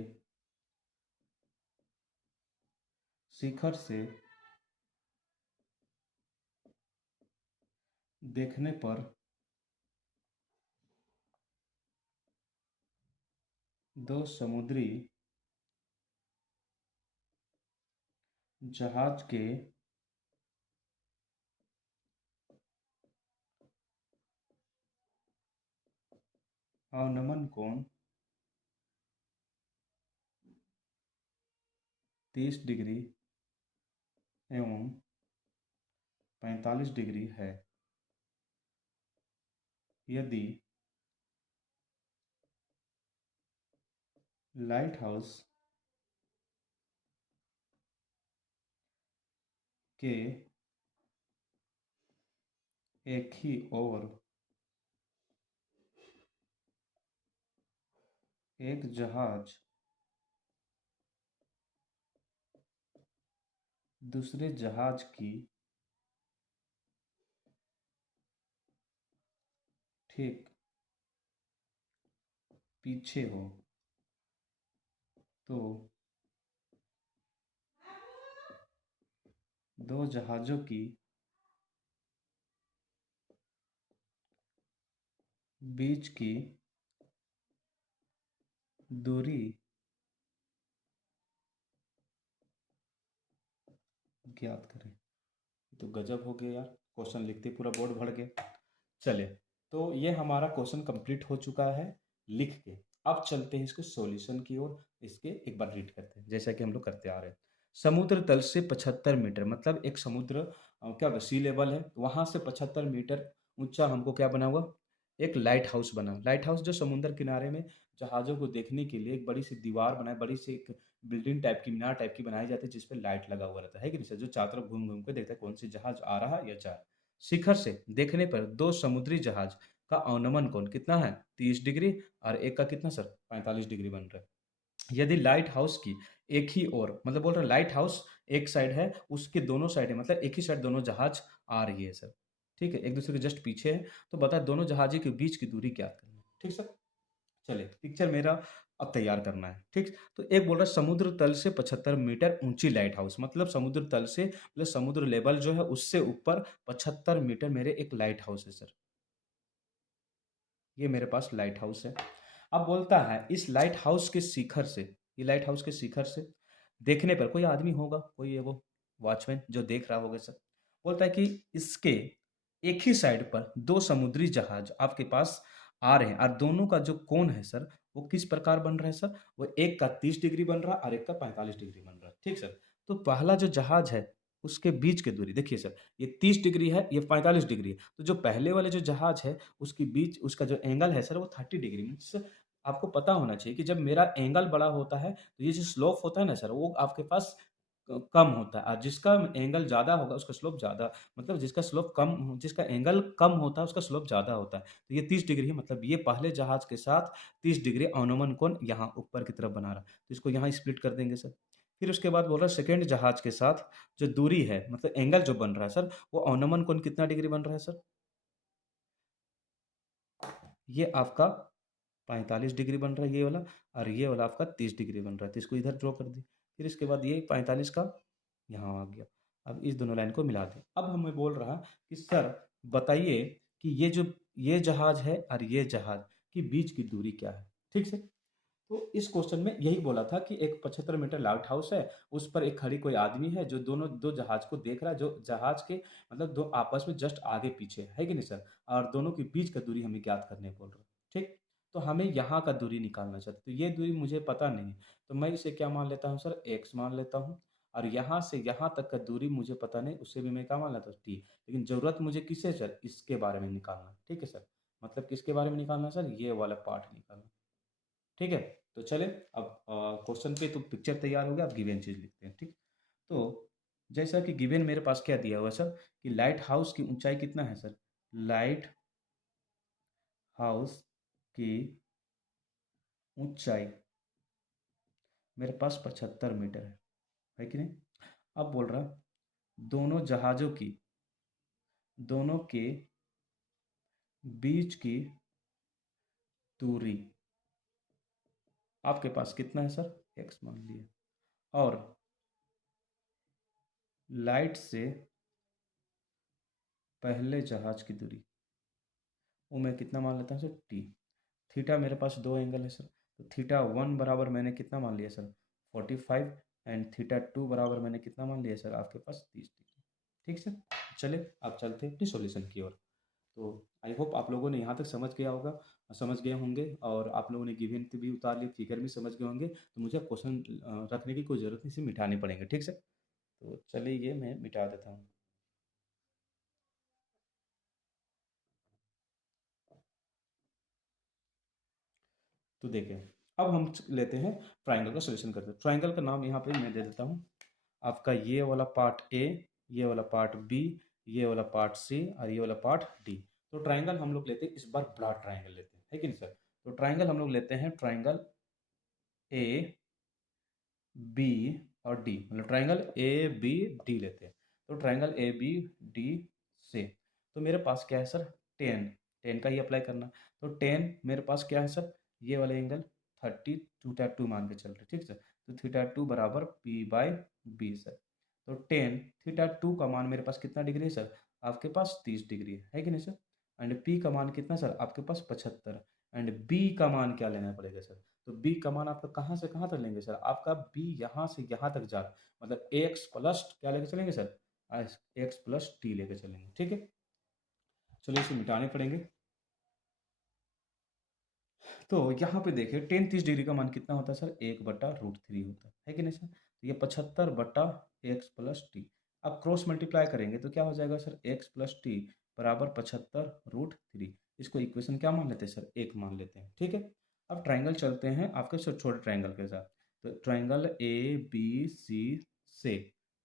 शिखर से देखने पर दो समुद्री जहाज के अवनमन कोण 30 डिग्री एवं 45 डिग्री है। यदि लाइट हाउस के एक ही ओर एक जहाज दूसरे जहाज की ठीक पीछे हो तो दो जहाज़ों की बीच की दूरी ज्ञात करें। तो गजब हो गया यार, क्वेश्चन लिखते पूरा बोर्ड भर गया। चले, तो ये हमारा क्वेश्चन कंप्लीट हो चुका है लिख के। अब चलते हैं इसके सॉल्यूशन की ओर, इसके एक बार रीड करते हैं जैसा कि हम लोग करते आ रहे हैं। समुद्र तल से 75 मीटर, मतलब एक समुद्र क्या सी लेवल है, वहां से 75 मीटर ऊंचा हमको क्या बना हुआ एक लाइट हाउस बना। लाइट हाउस जो समुद्र किनारे में जहाज़ों को देखने के लिए एक बड़ी सी दीवार बनाए, बड़ी सी एक बिल्डिंग टाइप की मीनार टाइप की बनाई जाती है जिसपे लाइट लगा हुआ रहता है कि नहीं सर, जो चारों तरफ घूम घूम के देखता है कौन सी जहाज आ रहा है या जा रहा है। शिखर से देखने पर दो समुद्री जहाज का अवनमन कोण कितना है 30 डिग्री और एक का कितना सर 45 डिग्री बन रहा है। यदि लाइट हाउस की एक ही ओर, मतलब बोल रहा है लाइट हाउस एक साइड है, उसके दोनों साइड है, मतलब एक ही साइड दोनों जहाज आ रही है सर, ठीक है, एक दूसरे के जस्ट पीछे है। तो बता दोनों जहाजी के बीच की दूरी क्या करनी है, ठीक सर। चले पिक्चर मेरा अब तैयार करना है, ठीक। तो एक बोल रहा है समुद्र तल से 75 मीटर ऊंची लाइट हाउस, मतलब समुद्र तल से मतलब समुद्र लेवल जो है उससे ऊपर 75 मीटर मेरे एक लाइट हाउस है सर। ये मेरे पास लाइट हाउस है। अब बोलता है इस लाइट हाउस के शिखर से, ये लाइट हाउस के शिखर से देखने पर कोई आदमी होगा, कोई है वो वॉचमैन जो देख रहा होगा सर। बोलता है कि इसके एक ही साइड पर दो समुद्री जहाज आपके पास आ रहे हैं और दोनों का जो कोण है सर वो किस प्रकार बन रहा है सर, वो एक का 30 डिग्री बन रहा है और एक का 45 डिग्री बन रहा है, ठीक सर। तो पहला जो जहाज है उसके बीच की दूरी देखिए सर, ये 30 डिग्री है, ये 45 डिग्री है, तो जो पहले वाले जो जहाज है उसके बीच उसका जो एंगल है सर वो 30 डिग्री मीन्स आपको पता होना चाहिए कि जब मेरा एंगल बड़ा होता है तो ये जो स्लोप होता है ना सर वो आपके पास कम होता है, और जिसका एंगल ज़्यादा होगा उसका स्लोप ज़्यादा, मतलब जिसका स्लोप कम, जिसका एंगल कम होता है उसका स्लोप ज़्यादा होता है। तो ये 30 डिग्री है, मतलब ये पहले जहाज़ के साथ 30 डिग्री अवनमन कोण यहाँ ऊपर की तरफ बना रहा है। तो इसको यहाँ स्प्लिट कर देंगे सर। फिर उसके बाद बोल रहा है सेकंड जहाज़ के साथ जो दूरी है, मतलब एंगल जो बन रहा है सर, वो अवनमन कोण कितना डिग्री बन रहा है सर? ये आपका 45 डिग्री बन रहा है ये वाला, और ये वाला आपका 30 डिग्री बन रहा है, तो इसको इधर ड्रॉ कर दिए। फिर इसके बाद ये 45 का यहाँ आ गया। अब इस दोनों लाइन को मिला दें। अब हमें बोल रहा कि सर बताइए कि ये जो ये जहाज है और ये जहाज के बीच की दूरी क्या है? ठीक से? तो इस क्वेश्चन में यही बोला था कि एक 75 मीटर लाइट हाउस है, उस पर एक खड़ी कोई आदमी है जो दोनों 2 जहाज को देख रहा है, जो जहाज के मतलब 2 आपस में जस्ट आगे-पीछे है कि नहीं सर? और दोनों के बीच का दूरी हमें ज्ञात करने बोल रहा है, ठीक? तो हमें यहाँ का दूरी निकालना सर, तो ये दूरी मुझे पता नहीं है, तो मैं इसे क्या मान लेता हूँ सर, x मान लेता हूँ, और यहाँ से यहाँ तक का दूरी मुझे पता नहीं, उसे भी मैं क्या मान लेता हूँ t, लेकिन ज़रूरत मुझे किससे सर, इसके बारे में निकालना है, ठीक है सर? मतलब किसके बारे में निकालना है सर? ये वाला पार्ट निकालना। ठीक है? तो चलें अब क्वेश्चन पे तो पिक्चर तैयार हो गया, अब गिवन चीज़ लिखते हैं, ठीक? तो जैसा कि गिवन मेरे पास क्या दिया हुआ है सर कि लाइट हाउस की ऊंचाई कितना है सर? लाइट हाउस की ऊंचाई मेरे पास 75 मीटर है कि नहीं? अब बोल रहा दोनों जहाज़ों की दोनों के बीच की दूरी आपके पास कितना है सर? x मान लिया, और लाइट से पहले जहाज की दूरी वो मैं कितना मान लेता हूँ सर? t। थीटा मेरे पास 2 एंगल है सर, तो थीटा 1 बराबर मैंने कितना मान लिया सर? 45, एंड थीटा 2 बराबर मैंने कितना मान लिया सर? आपके पास 30 डिग्री। ठीक सर? चलिए अब चलते हैं अपनी सॉल्यूशन की ओर। तो आई होप आप लोगों ने यहाँ तक समझ गया होगा, समझ गए होंगे, और आप लोगों ने गिवन भी उतार ली, फिगर भी समझ गए होंगे, तो मुझे क्वेश्चन रखने की कोई ज़रूरत नहीं, इसे मिटाने पड़ेंगे। ठीक सर? तो चलिए ये मैं मिटा देता हूँ। तो देखिए, अब हम लेते हैं ट्राइंगल का सोल्यूशन करते हैं। ट्राइंगल का नाम यहाँ पे मैं दे देता हूँ आपका, ये वाला पार्ट ए, ये वाला पार्ट बी, ये वाला पार्ट सी, और ये वाला पार्ट डी। तो ट्राइंगल हम लोग लेते हैं, इस बार ब्रॉड ट्राइंगल लेते हैं, है कि नहीं सर? तो ट्राइंगल हम लोग लेते हैं ट्राइंगल ए, बी और डी, मतलब ट्राइंगल ए बी डी लेते हैं। तो ट्राइंगल ए बी डी से, तो मेरे पास क्या है सर? टेन, टेन का ही अप्लाई करना। तो टेन मेरे पास क्या है सर? ये वाले एंगल 30 थीटा 2 मान के चल रहे, ठीक सर? तो थीटा 2 बराबर पी बाई बी सर। तो टेन थीटा 2 का मान मेरे पास कितना डिग्री है सर? आपके पास 30 डिग्री है कि नहीं सर? एंड पी का मान कितना सर? आपके पास 75। एंड बी का मान क्या लेना पड़ेगा सर? तो बी का मान आपका कहाँ से कहाँ तक लेंगे सर? आपका बी यहाँ से यहाँ तक जा रहा है, मतलब एक्स प्लस क्या लेके चलेंगे सर? एक्स प्लस टी लेके चलेंगे, ठीक है? चलिए इसे मिटाने पड़ेंगे। तो यहाँ पे देखिए टेन 30 डिग्री का मान कितना होता है सर? 1/√3 होता है कि नहीं सर? तो ये 75/x+t। अब क्रॉस मल्टीप्लाई करेंगे तो क्या हो जाएगा सर? x+t बराबर 75√3। इसको इक्वेशन क्या मान लेते हैं सर? एक मान लेते हैं, ठीक है? अब ट्राइंगल चलते हैं आपके छोटे ट्राइंगल के साथ। तो ट्राइंगल ए बी सी से,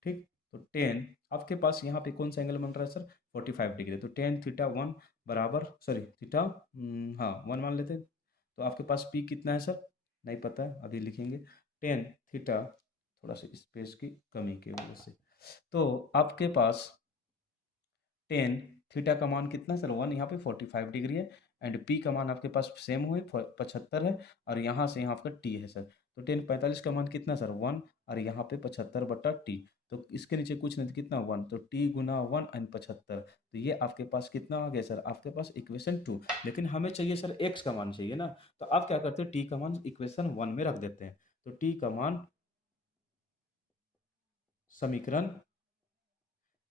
ठीक? तो टेन आपके पास यहाँ पे कौन सा एंगल बन रहा है सर? 45 डिग्री। तो टेन थीटा 1 बराबर, सॉरी थीटा, हाँ 1 मान लेते हैं। तो आपके पास पी कितना है सर? नहीं पता है, अभी लिखेंगे। टेन थीटा, थोड़ा सा स्पेस की कमी की वजह से, तो आपके पास टेन थीटा का मान कितना है सर? 1, यहाँ पे 45 डिग्री है, एंड पी का मान आपके पास सेम हुए 75 है, और यहाँ से यहाँ आपका टी है सर। तो टेन 45 का मान कितना सर? 1, और यहाँ पे 75/टी। तो इसके नीचे कुछ नहीं तो कितना? 1, तो टी गुना 1 एंड 75। तो ये आपके पास कितना आ गया सर? आपके पास इक्वेशन 2। लेकिन हमें चाहिए सर एक्स का मान चाहिए ना, तो आप क्या करते हैं? टी का मान इक्वेशन 1 में रख देते हैं। तो टी का मान समीकरण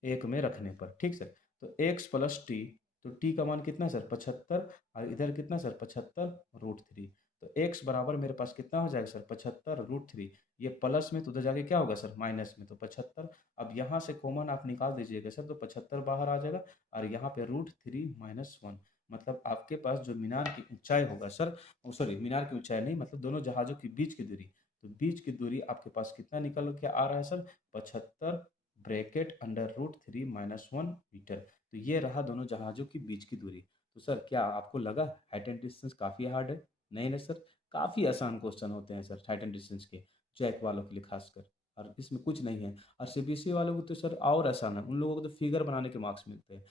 1 में रखने पर, ठीक सर? तो x+t, तो t का मान कितना सर? 75, और इधर कितना सर? 75√3। तो x बराबर मेरे पास कितना हो जाएगा सर? 75√3। ये प्लस में तो उधर जाके क्या होगा सर? माइनस में, तो 75। अब यहाँ से कॉमन आप निकाल दीजिएगा सर, तो 75 बाहर आ जाएगा, और यहाँ पे √3 - 1, मतलब आपके पास जो मीनार की ऊंचाई होगा सर, सॉरी मीनार की ऊंचाई नहीं, मतलब दोनों जहाज़ों के बीच की दूरी, तो बीच की दूरी आपके पास कितना निकल के आ रहा है sir? 75 bracket under root 3 minus 1 metre. तो ये रहा दोनों जहाज़ों के बीच की दूरी। तो सर क्या आपको लगा हाइट एंड डिस्टेंस काफ़ी हार्ड है? नहीं ना सर, काफ़ी आसान क्वेश्चन होते हैं सर हाइट एंड डिस्टेंस के, जैक वालों के लिए खासकर, और इसमें कुछ नहीं है। और सीबीएसई वालों को तो सर और आसान है, उन लोगों को तो फिगर बनाने के मार्क्स मिलते हैं,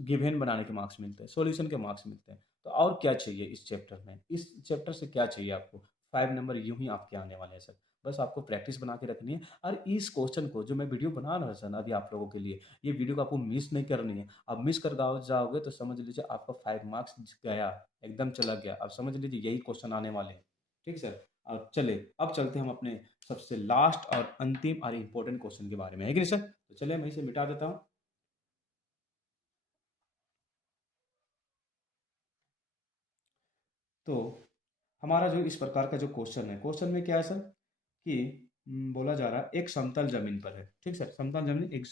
गिवन बनाने के मार्क्स मिलते हैं, सॉल्यूशन के मार्क्स मिलते हैं। तो और क्या चाहिए इस चैप्टर में? इस चैप्टर से क्या चाहिए आपको? 5 नंबर यूँ ही आपके आने वाले हैं सर। बस आपको प्रैक्टिस बना के रखनी है, और इस क्वेश्चन को जो मैं वीडियो बना रहा हूँ सर अभी आप लोगों के लिए, ये वीडियो को आपको मिस नहीं करनी है। आप मिस कर दाओ जाओगे तो समझ लीजिए आपका 5 मार्क्स गया, एकदम चला गया। अब समझ लीजिए यही क्वेश्चन आने वाले हैं। ठीक सर? अब चलिए, अब चलते हैं हम अपने सबसे लास्ट और अंतिम और इम्पोर्टेंट क्वेश्चन के बारे में, है कि नहीं सर? तो चलिए मैं इसे मिटा देता हूँ। तो हमारा जो इस प्रकार का जो क्वेश्चन है, क्वेश्चन में क्या है सर कि बोला जा रहा है एक समतल जमीन पर है। ठीक सर, समतल जमीन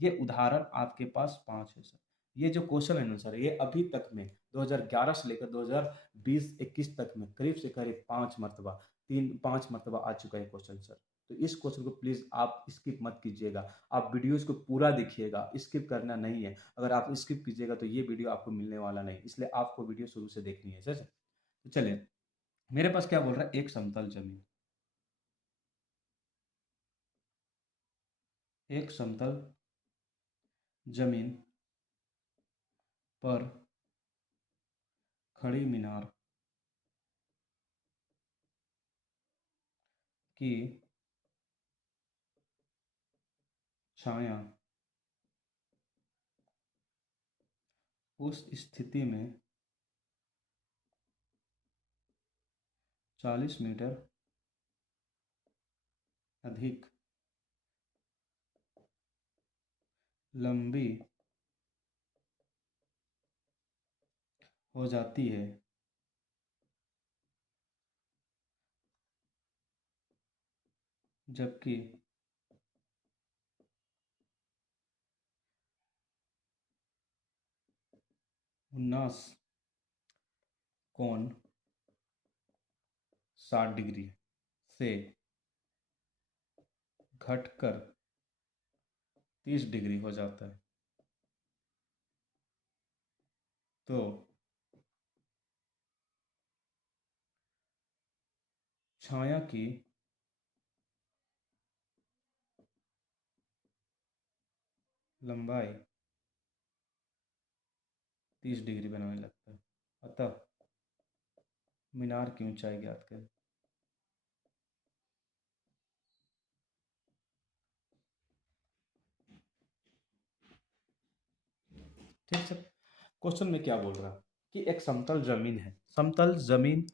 ये उदाहरण आपके पास 5 है सर। ये जो क्वेश्चन है ना सर, ये अभी तक में 2011 से लेकर 2020-21 तक में करीब से करीब 5 मरतबा, 5 मरतबा आ चुका है क्वेश्चन सर। तो इस क्वेश्चन को प्लीज़ आप स्किप मत कीजिएगा, आप वीडियोज़ को पूरा देखिएगा, स्किप करना नहीं है। अगर आप स्किप कीजिएगा तो ये वीडियो आपको मिलने वाला नहीं, इसलिए आपको वीडियो शुरू से देखनी है सर। तो चलिए, मेरे पास क्या बोल रहा है, एक समतल जमीन, एक समतल जमीन पर खड़ी मीनार की छाया उस स्थिति में 40 मीटर अधिक लंबी हो जाती है, जबकि 19 कोण 60 डिग्री से घटकर 30 डिग्री हो जाता है। तो छाया की लंबाई 30 डिग्री बनाने लगता है, अतः मीनार की ऊंचाई ज्ञात करें। ठीक सर, क्वेश्चन में क्या बोल रहा है कि एक समतल जमीन है, समतल जमीन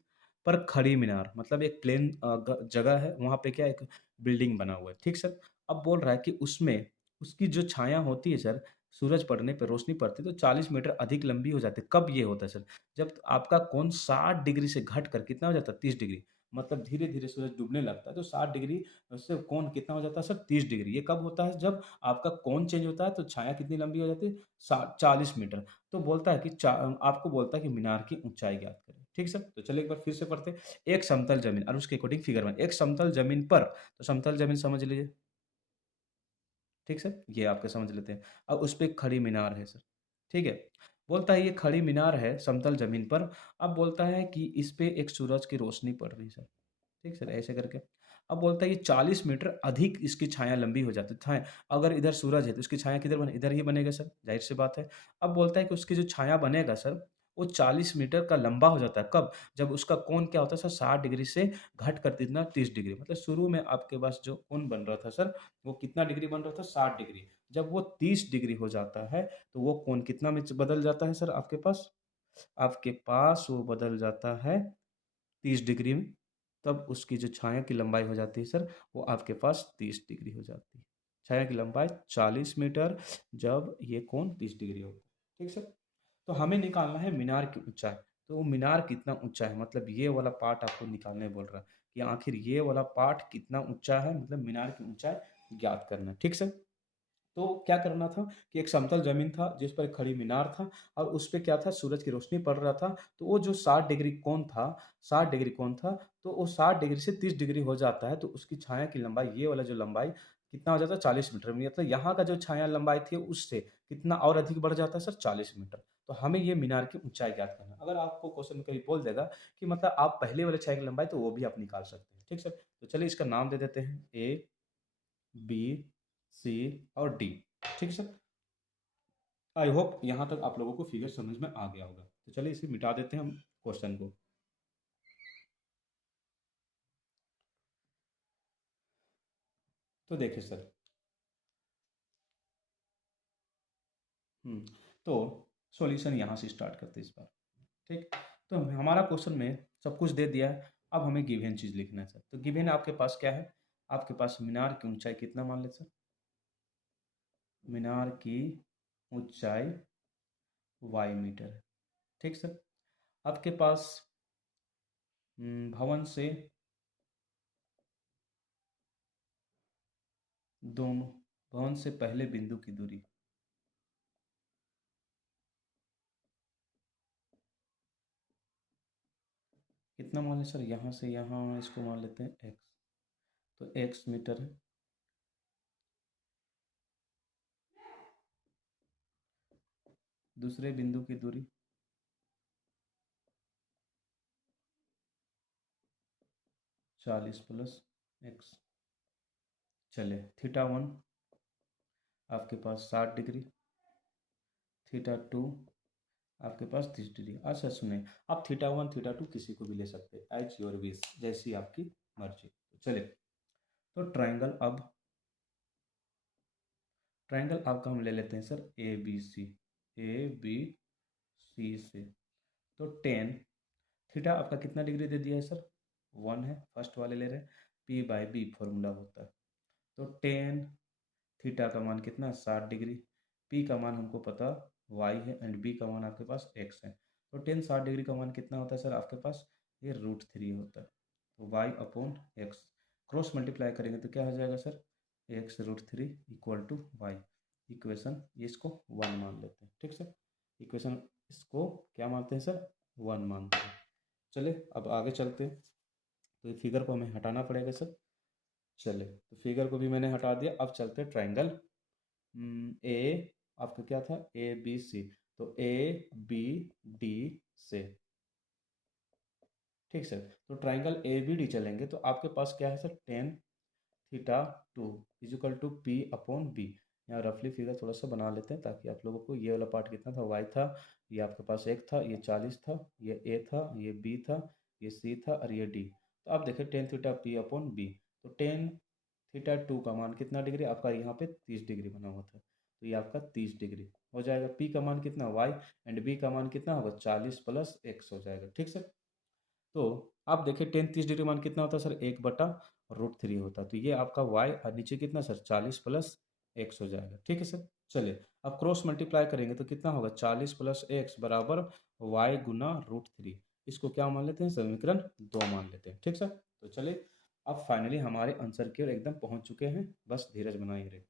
पर खड़ी मीनार, मतलब एक प्लेन जगह है, वहां पे क्या एक बिल्डिंग बना हुआ है। ठीक सर, अब बोल रहा है कि उसमें उसकी जो छाया होती है सर, सूरज पड़ने पर रोशनी पड़ती है तो 40 मीटर अधिक लंबी हो जाती है। कब ये होता है सर? जब आपका कोण 60 डिग्री से घट कर कितना हो जाता है, 30 डिग्री। मतलब धीरे धीरे सूरज डूबने लगता है तो 60 डिग्री से कोण कितना हो जाता है सर, 30 डिग्री। ये कब होता है? जब आपका कोण चेंज होता है तो छाया कितनी लंबी हो जाती है, 40 मीटर। तो बोलता है कि आपको बोलता है कि मीनार की ऊंचाई ज्ञात करें। ठीक सर, तो चलिए एक बार फिर से पढ़ते हैं। एक समतल जमीन और उसके अकॉर्डिंग फिगर बन, एक समतल जमीन पर, तो समतल जमीन समझ लीजिए। ठीक सर, ये आपके समझ लेते हैं। अब उस पे एक खड़ी मीनार है सर। ठीक है, बोलता है ये खड़ी मीनार है समतल जमीन पर। अब बोलता है कि इस पे एक सूरज की रोशनी पड़ रही है सर। ठीक सर, ऐसे करके अब बोलता है ये 40 मीटर अधिक इसकी छाया लंबी हो जाती है। छाया, अगर इधर सूरज है तो उसकी छाया किधर बने, इधर ही बनेगा सर, जाहिर सी बात है। अब बोलता है कि उसकी जो छाया बनेगा सर, वो 40 मीटर का लंबा हो जाता है। कब? जब उसका कोण क्या होता है सर, 60 डिग्री से घट कर कितना, 30 डिग्री। मतलब शुरू में आपके पास जो कोण बन रहा था सर, वो कितना डिग्री बन रहा था, 60 डिग्री। जब वो 30 डिग्री हो जाता है तो वो कोण कितना में बदल जाता है सर आपके पास? आपके पास वो बदल जाता है 30 डिग्री में। तब उसकी जो छाया की लंबाई हो जाती है सर, वो आपके पास 30 डिग्री हो जाती है। छाया की लंबाई 40 मीटर, जब ये कोण 30 डिग्री होता है। ठीक सर, तो हमें निकालना है मीनार की ऊंचाई। तो वो मीनार कितना ऊंचा है, मतलब ये वाला पार्ट आपको निकालने बोल रहा है कि आखिर ये वाला पार्ट कितना ऊंचा है, मतलब मीनार की ऊंचाई ज्ञात करना है। ठीक सर, तो क्या करना था कि एक समतल ज़मीन था जिस पर एक खड़ी मीनार था और उस पे क्या था, सूरज की रोशनी पड़ रहा था। तो वो जो 60 डिग्री कोण था, 60 डिग्री कोण था, तो वो 60 डिग्री से 30 डिग्री हो जाता है, तो उसकी छाया की लंबाई, ये वाला जो लंबाई कितना हो जाता है, 40 मीटर। मतलब यहाँ का जो छाया लंबाई थी उससे कितना और अधिक बढ़ जाता है सर, 40 मीटर। तो हमें ये मीनार की ऊंचाई ज्ञात करना है। अगर आपको क्वेश्चन में कहीं बोल देगा कि मतलब आप पहले वाले छाया की लंबाई, तो वो भी आप निकाल सकते हैं। ठीक सर, तो चलिए इसका नाम दे देते हैं ए, बी, सी और डी। ठीक सर, आई होप यहाँ तक आप लोगों को फिगर समझ में आ गया होगा। तो चलिए इसे मिटा देते हैं हम क्वेश्चन को। तो देखिए सर, हम्म, तो सॉल्यूशन यहाँ से स्टार्ट करते हैं इस बार। ठीक, तो हमारा क्वेश्चन में सब कुछ दे दिया है। अब हमें गिवन चीज लिखना है सर। तो गिवन आपके पास क्या है, आपके पास मीनार की ऊंचाई कितना मान ले सर, मीनार की ऊंचाई वाई मीटर है। ठीक सर, आपके पास भवन से दोनों, भवन से पहले बिंदु की दूरी कितना मान लें सर, यहाँ से यहाँ इसको मान लेते हैं एक्स, तो एक्स मीटर है। दूसरे बिंदु की दूरी 40 प्लस एक्स। चले, थीटा वन आपके पास 60 डिग्री, थीटा टू आपके पास 30 डिग्री। अच्छा सुने, आप थीटा वन थीटा टू किसी को भी ले सकते हैं, एज योर विश, जैसी आपकी मर्जी। चले, तो ट्राइंगल, अब ट्राइंगल आपका हम ले लेते हैं sir A B C, A B C से। तो टेन थीटा आपका कितना डिग्री दे दिया है सर, वन है, फर्स्ट वाले ले रहे हैं। पी बाई बी फॉर्मूला होता है। तो टेन थीटा का मान कितना, 60 डिग्री। पी का मान हमको पता वाई है, एंड बी का मान आपके पास एक्स है। तो टेन 60 डिग्री का मान कितना होता है सर आपके पास, ये √3 होता है। तो Y upon X, cross multiply करेंगे तो क्या हो जाएगा sir, x√3 equal to Y. Equation, ये इसको वन मान लेते हैं। ठीक सर, इक्वेशन इसको क्या मानते हैं सर, वन मानते हैं। चलिए अब आगे चलते हैं। तो ये फिगर को हमें हटाना पड़ेगा सर। चले, तो फिगर को भी मैंने हटा दिया। अब चलते हैं ट्राइंगल ए, आपका क्या था, ए बी सी। तो ए बी डी से। ठीक सर, तो ट्राइंगल ए बी डी चलेंगे तो आपके पास क्या है sir, tan theta two equal to P upon B. यहाँ रफली फिगर थोड़ा सा बना लेते हैं ताकि आप लोगों को, ये वाला पार्ट कितना था, वाई था, ये आपके पास एक था, ये 40 था, ये ए था, ये बी था, ये सी था और ये डी। तो आप देखिए tan theta P upon B. तो टेन थीटा टू का मान कितना डिग्री आपका, यहाँ पे 30 डिग्री बना हुआ था, तो ये आपका 30 डिग्री हो जाएगा। पी का मान कितना, वाई, एंड बी का मान कितना होगा, 40 प्लस एक्स हो जाएगा। ठीक सर, तो आप देखिए टेन 30 डिग्री मान कितना होता है सर, 1/√3 होता है। तो ये आपका y और नीचे कितना सर, 40 प्लस एक्स हो जाएगा। ठीक है सर, चलिए अब क्रॉस मल्टीप्लाई करेंगे तो कितना होगा, 40 प्लस एक्स बराबर वाई गुना √3। इसको क्या मान लेते हैं, समीकरण दो मान लेते हैं। ठीक सर, तो चलिए अब फाइनली हमारे आंसर की ओर एकदम पहुंच चुके हैं, बस धीरज बनाए रहे।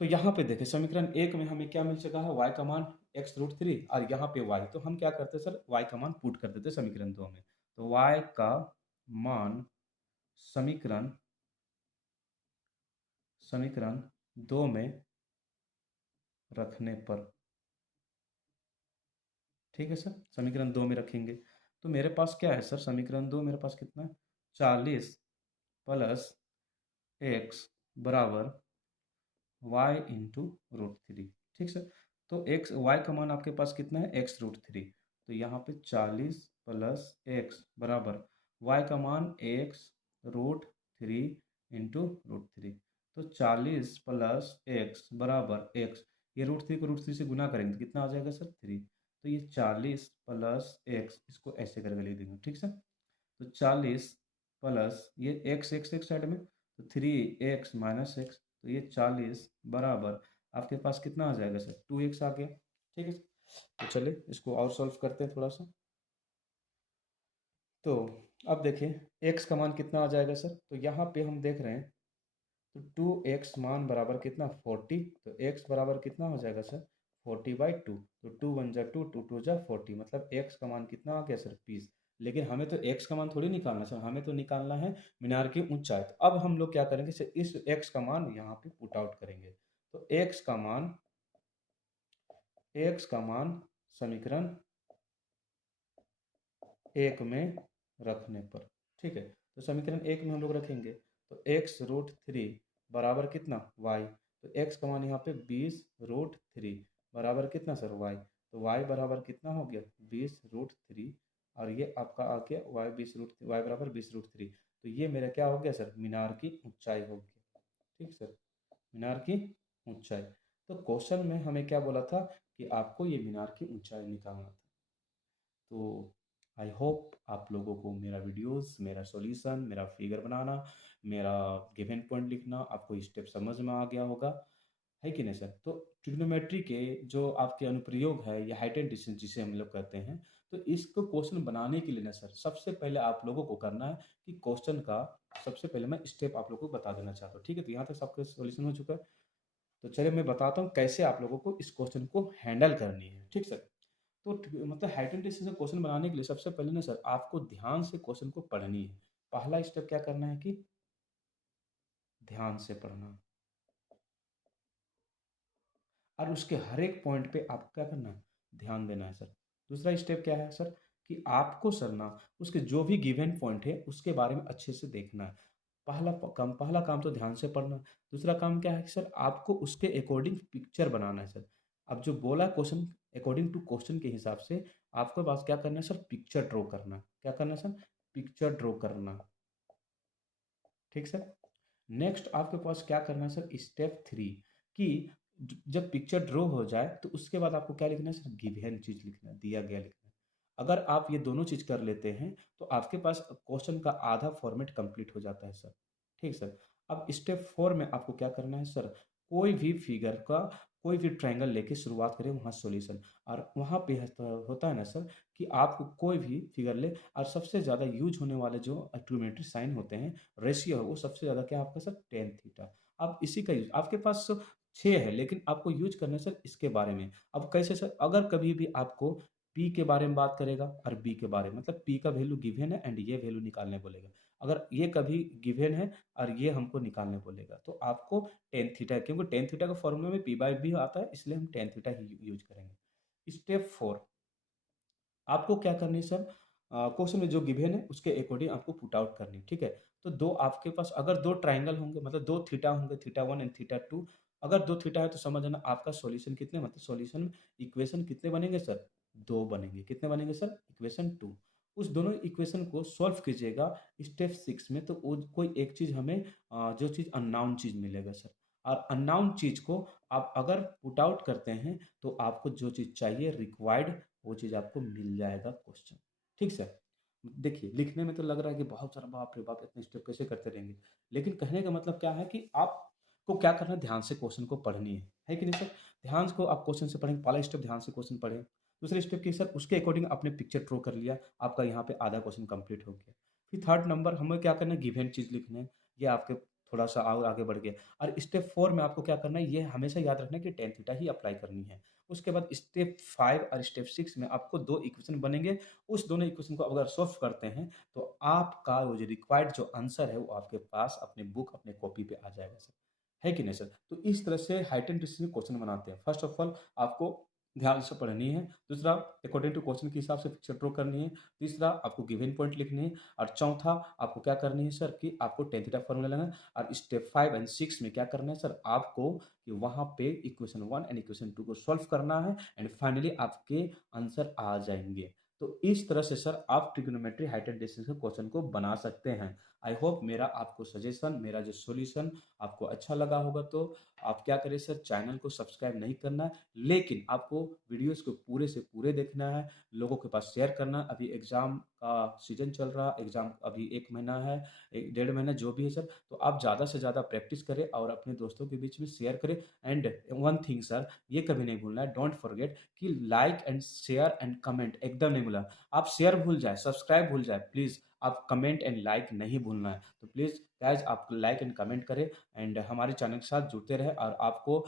तो यहाँ पे देखें समीकरण एक में हमें क्या मिल चुका है, y का मान x√3 और यहाँ पे y। तो हम क्या करते हैं सर, y का मान पुट कर देते हैं समीकरण दो में। तो y का मान समीकरण समीकरण दो में रखने पर, ठीक है सर, समीकरण दो में रखेंगे तो मेरे पास क्या है सर, समीकरण दो मेरे पास कितना है, 40 प्लस एक्स बराबर y इंटू √3। ठीक सर, तो एक्स y का मान आपके पास कितना है, x√3। तो यहाँ पे 40 प्लस एक्स बराबर y का मान x√3 इंटू √3। तो 40 प्लस एक्स बराबर एक्स, ये √3 को √3 से गुना करेंगे तो कितना आ जाएगा सर, 3। तो ये 40 प्लस एक्स, इसको ऐसे करके लिख देंगे। ठीक सर, तो 40 प्लस ये एक्स एक्स एक साइड में, तो 3x माइनस एक्स, तो ये 40 बराबर आपके पास कितना आ जाएगा सर, 2x आ गया। ठीक है, तो चलिए इसको और सॉल्व करते हैं थोड़ा सा। तो अब देखिए x का मान कितना आ जाएगा सर, तो यहाँ पे हम देख रहे हैं तो 2x मान बराबर कितना 40, तो x बराबर कितना हो जाएगा सर 40/2, तो 2 1 जा 2, 2 2 जा 40, मतलब x का मान कितना आ गया सर 20। लेकिन हमें तो x का मान थोड़ी निकालना सर, हमें तो निकालना है मीनार की ऊंचाई। तो अब हम लोग क्या करेंगे सर, इस x का मान यहाँ पे पुट आउट करेंगे। तो x का मान समीकरण 1 में रखने पर, ठीक है, तो समीकरण 1 में हम लोग रखेंगे तो x√3 बराबर कितना y, तो x का मान यहाँ पे 20√3 बराबर कितना सर y, तो y बराबर कितना हो गया 20√3, और ये आपका आ गया y बराबर 20√3। तो ये मेरा क्या हो गया सर, मीनार की ऊंचाई हो गया। ठीक सर, मीनार की ऊंचाई। तो क्वेश्चन में हमें क्या बोला था कि आपको ये मीनार की ऊंचाई निकालना था। तो आई होप आप लोगों को मेरा वीडियोस, मेरा सॉल्यूशन, मेरा फिगर बनाना, मेरा गिवन पॉइंट लिखना, आपको स्टेप समझ में आ गया होगा, है कि नहीं सर। तो ट्रिग्नोमेट्री के जो आपके अनुप्रयोग है या हाइट एंड डिस्टेंस जिसे हम लोग कहते हैं, तो इसको क्वेश्चन बनाने के लिए ना सर, सबसे पहले आप लोगों को करना है कि क्वेश्चन का सबसे पहले मैं स्टेप आप लोगों को बता देना चाहता हूँ। ठीक है, तो यहाँ तक सबका सॉल्यूशन हो चुका है। तो चलिए मैं बताता हूँ कैसे आप लोगों को इस क्वेश्चन को हैंडल करनी है। ठीक सर, तो मतलब हाइट एंड डिस्टेंस का क्वेश्चन बनाने के लिए सबसे पहले ना सर आपको ध्यान से क्वेश्चन को पढ़नी है। पहला स्टेप क्या करना है कि ध्यान से पढ़ना, और उसके हर एक पॉइंट पे आपको क्या करना है, ध्यान देना है सर। दूसरा स्टेप क्या है सर कि आपको सर ना उसके जो भी गिवन पॉइंट है उसके बारे में अच्छे से देखना है। पहला काम तो ध्यान से पढ़ना। दूसरा काम क्या है कि सर आपको उसके अकॉर्डिंग पिक्चर बनाना है सर। अब जो बोला क्वेश्चन, अकॉर्डिंग टू क्वेश्चन के हिसाब से आपको पास क्या करना है सर, पिक्चर ड्रॉ करना। क्या करना है सर, पिक्चर ड्रॉ करना। ठीक सर, नेक्स्ट आपके पास क्या करना है सर, स्टेप 3 कि जब पिक्चर ड्रॉ हो जाए तो उसके बाद आपको क्या लिखना है सर, गिवन चीज लिखना है, दिया गया लिखना है। अगर आप ये दोनों चीज कर लेते हैं तो आपके पास क्वेश्चन का आधा फॉर्मेट कंप्लीट हो जाता है सर। ठीक सर, अब स्टेप 4 में आपको क्या करना है सर, कोई भी फिगर का कोई भी ट्रायंगल लेके शुरुआत करें वहाँ सॉल्यूशन। और वहाँ पे होता है ना सर कि आपको कोई भी फिगर ले, और सबसे ज़्यादा यूज होने वाले जो ट्रिग्नोमेट्री साइन होते हैं, रेशियो है वो सबसे ज़्यादा क्या है आपका सर, टेन थीटा। आप इसी का यूज आपके पास 6 है, लेकिन आपको यूज करना है सर इसके बारे में। अब कैसे सर, अगर कभी भी आपको पी के बारे में बात करेगा और बी के बारे में, मतलब पी का वैल्यू गिवन है एंड ये वैल्यू निकालने बोलेगा। अगर ये कभी गिवन है और ये हमको निकालने बोलेगा तो आपको टेन थीटा, क्योंकि टेन थीटा का फॉर्मूला में पी बाई बी आता है, इसलिए हम टेन थीटा ही यूज करेंगे। स्टेप 4 आपको क्या करनी है सर, क्वेश्चन में जो गिवन है उसके अकॉर्डिंग आपको पुट आउट करनी है। ठीक है, तो दो आपके पास अगर दो ट्राइंगल होंगे, मतलब दो थीटा होंगे, थीटा 1 एंड थीटा 2। अगर दो थीटा है तो समझ लेना आपका सॉल्यूशन कितने, मतलब सॉल्यूशन इक्वेशन कितने बनेंगे सर, दो बनेंगे। कितने बनेंगे सर, इक्वेशन 2। उस दोनों इक्वेशन को सॉल्व कीजिएगा स्टेप 6 में, तो कोई एक चीज हमें जो चीज अननोन चीज मिलेगा सर। और अननोन चीज को आप अगर पुट आउट करते हैं तो आपको जो चीज चाहिए रिक्वायर्ड, वो चीज़ आपको मिल जाएगा क्वेश्चन। ठीक सर, देखिए लिखने में तो लग रहा है कि बहुत सारा बाप रे बाप इतने स्टेप कैसे करते रहेंगे, लेकिन कहने का मतलब क्या है कि आपको क्या करना है, ध्यान से क्वेश्चन को पढ़नी है कि नहीं सर। ध्यान को आप क्वेश्चन से पढ़ेंगे, पहला स्टेप ध्यान से क्वेश्चन पढ़ें। दूसरे स्टेप की सर उसके अकॉर्डिंग आपने पिक्चर ड्रॉ कर लिया, आपका यहाँ पे आधा क्वेश्चन कंप्लीट हो गया। फिर थर्ड नंबर हमें क्या करना है, गिवन चीज़ लिखना है, ये आपके थोड़ा सा और आगे बढ़ गया। और स्टेप 4 में आपको क्या करना है, ये हमेशा याद रखना है कि टेन थीटा ही अप्लाई करनी है। उसके बाद स्टेप 5 और स्टेप 6 में आपको दो इक्वेशन बनेंगे। उस दोनों इक्वेशन को अगर सॉल्व करते हैं तो आपका वो जो रिक्वायर्ड जो आंसर है वो आपके पास अपने बुक अपने कॉपी पे आ जाएगा सर, है कि नहीं सर। तो इस तरह से हाइट एंड डिस्टेंस में क्वेश्चन बनाते हैं। फर्स्ट ऑफ ऑल आपको ध्यान से पढ़नी है। दूसरा, अकॉर्डिंग टू क्वेश्चन के हिसाब से पिक्चर ड्रॉ करनी है। तीसरा, आपको गिवन पॉइंट लिखने हैं। और चौथा, आपको क्या करनी है सर कि आपको टेन थीटा फॉर्मूला लेना है। और स्टेप 5 एंड 6 में क्या करना है सर, आपको कि वहाँ पे इक्वेशन 1 एंड इक्वेशन 2 को सॉल्व करना है एंड फाइनली आपके आंसर आ जाएँगे। तो इस तरह से सर आप ट्रिग्नोमेट्री हाइट एंड डिस्टेंस के क्वेश्चन को बना सकते हैं। आई होप मेरा आपको सजेशन, मेरा जो सॉल्यूशन आपको अच्छा लगा होगा। तो आप क्या करें सर, चैनल को सब्सक्राइब नहीं करना है, लेकिन आपको वीडियोस को पूरे से पूरे देखना है, लोगों के पास शेयर करना है। अभी एग्ज़ाम का सीज़न चल रहा है, एग्ज़ाम अभी 1 महीना है, 1 डेढ़ महीना जो भी है सर, तो आप ज़्यादा से ज़्यादा प्रैक्टिस करें और अपने दोस्तों के बीच में शेयर करें। एंड वन थिंग सर, ये कभी नहीं भूलना है, डोंट फॉरगेट कि like and share and comment एकदम नहीं भूलना। आप शेयर भूल जाए, सब्सक्राइब भूल जाए, प्लीज़ आप कमेंट एंड लाइक नहीं भूलना है। तो प्लीज़ गाइज़ आप लाइक एंड कमेंट करें एंड हमारे चैनल के साथ जुड़ते रहें और आपको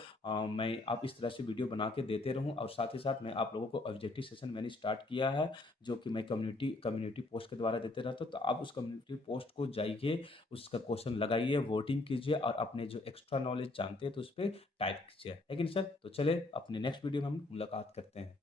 मैं आप इस तरह से वीडियो बना के देते रहूँ और साथ ही साथ मैं आप लोगों को ऑब्जेक्टिव सेशन मैंने स्टार्ट किया है, जो कि मैं कम्युनिटी पोस्ट के द्वारा देते रहता हूँ। तो आप उस कम्युनिटी पोस्ट को जाइए, उसका क्वेश्चन लगाइए, वोटिंग कीजिए और अपने जो एक्स्ट्रा नॉलेज जानते हैं तो उस पे टाइप कीजिए। है कि नहीं सर? तो चलिए अपने नेक्स्ट वीडियो में हम मुलाकात करते हैं।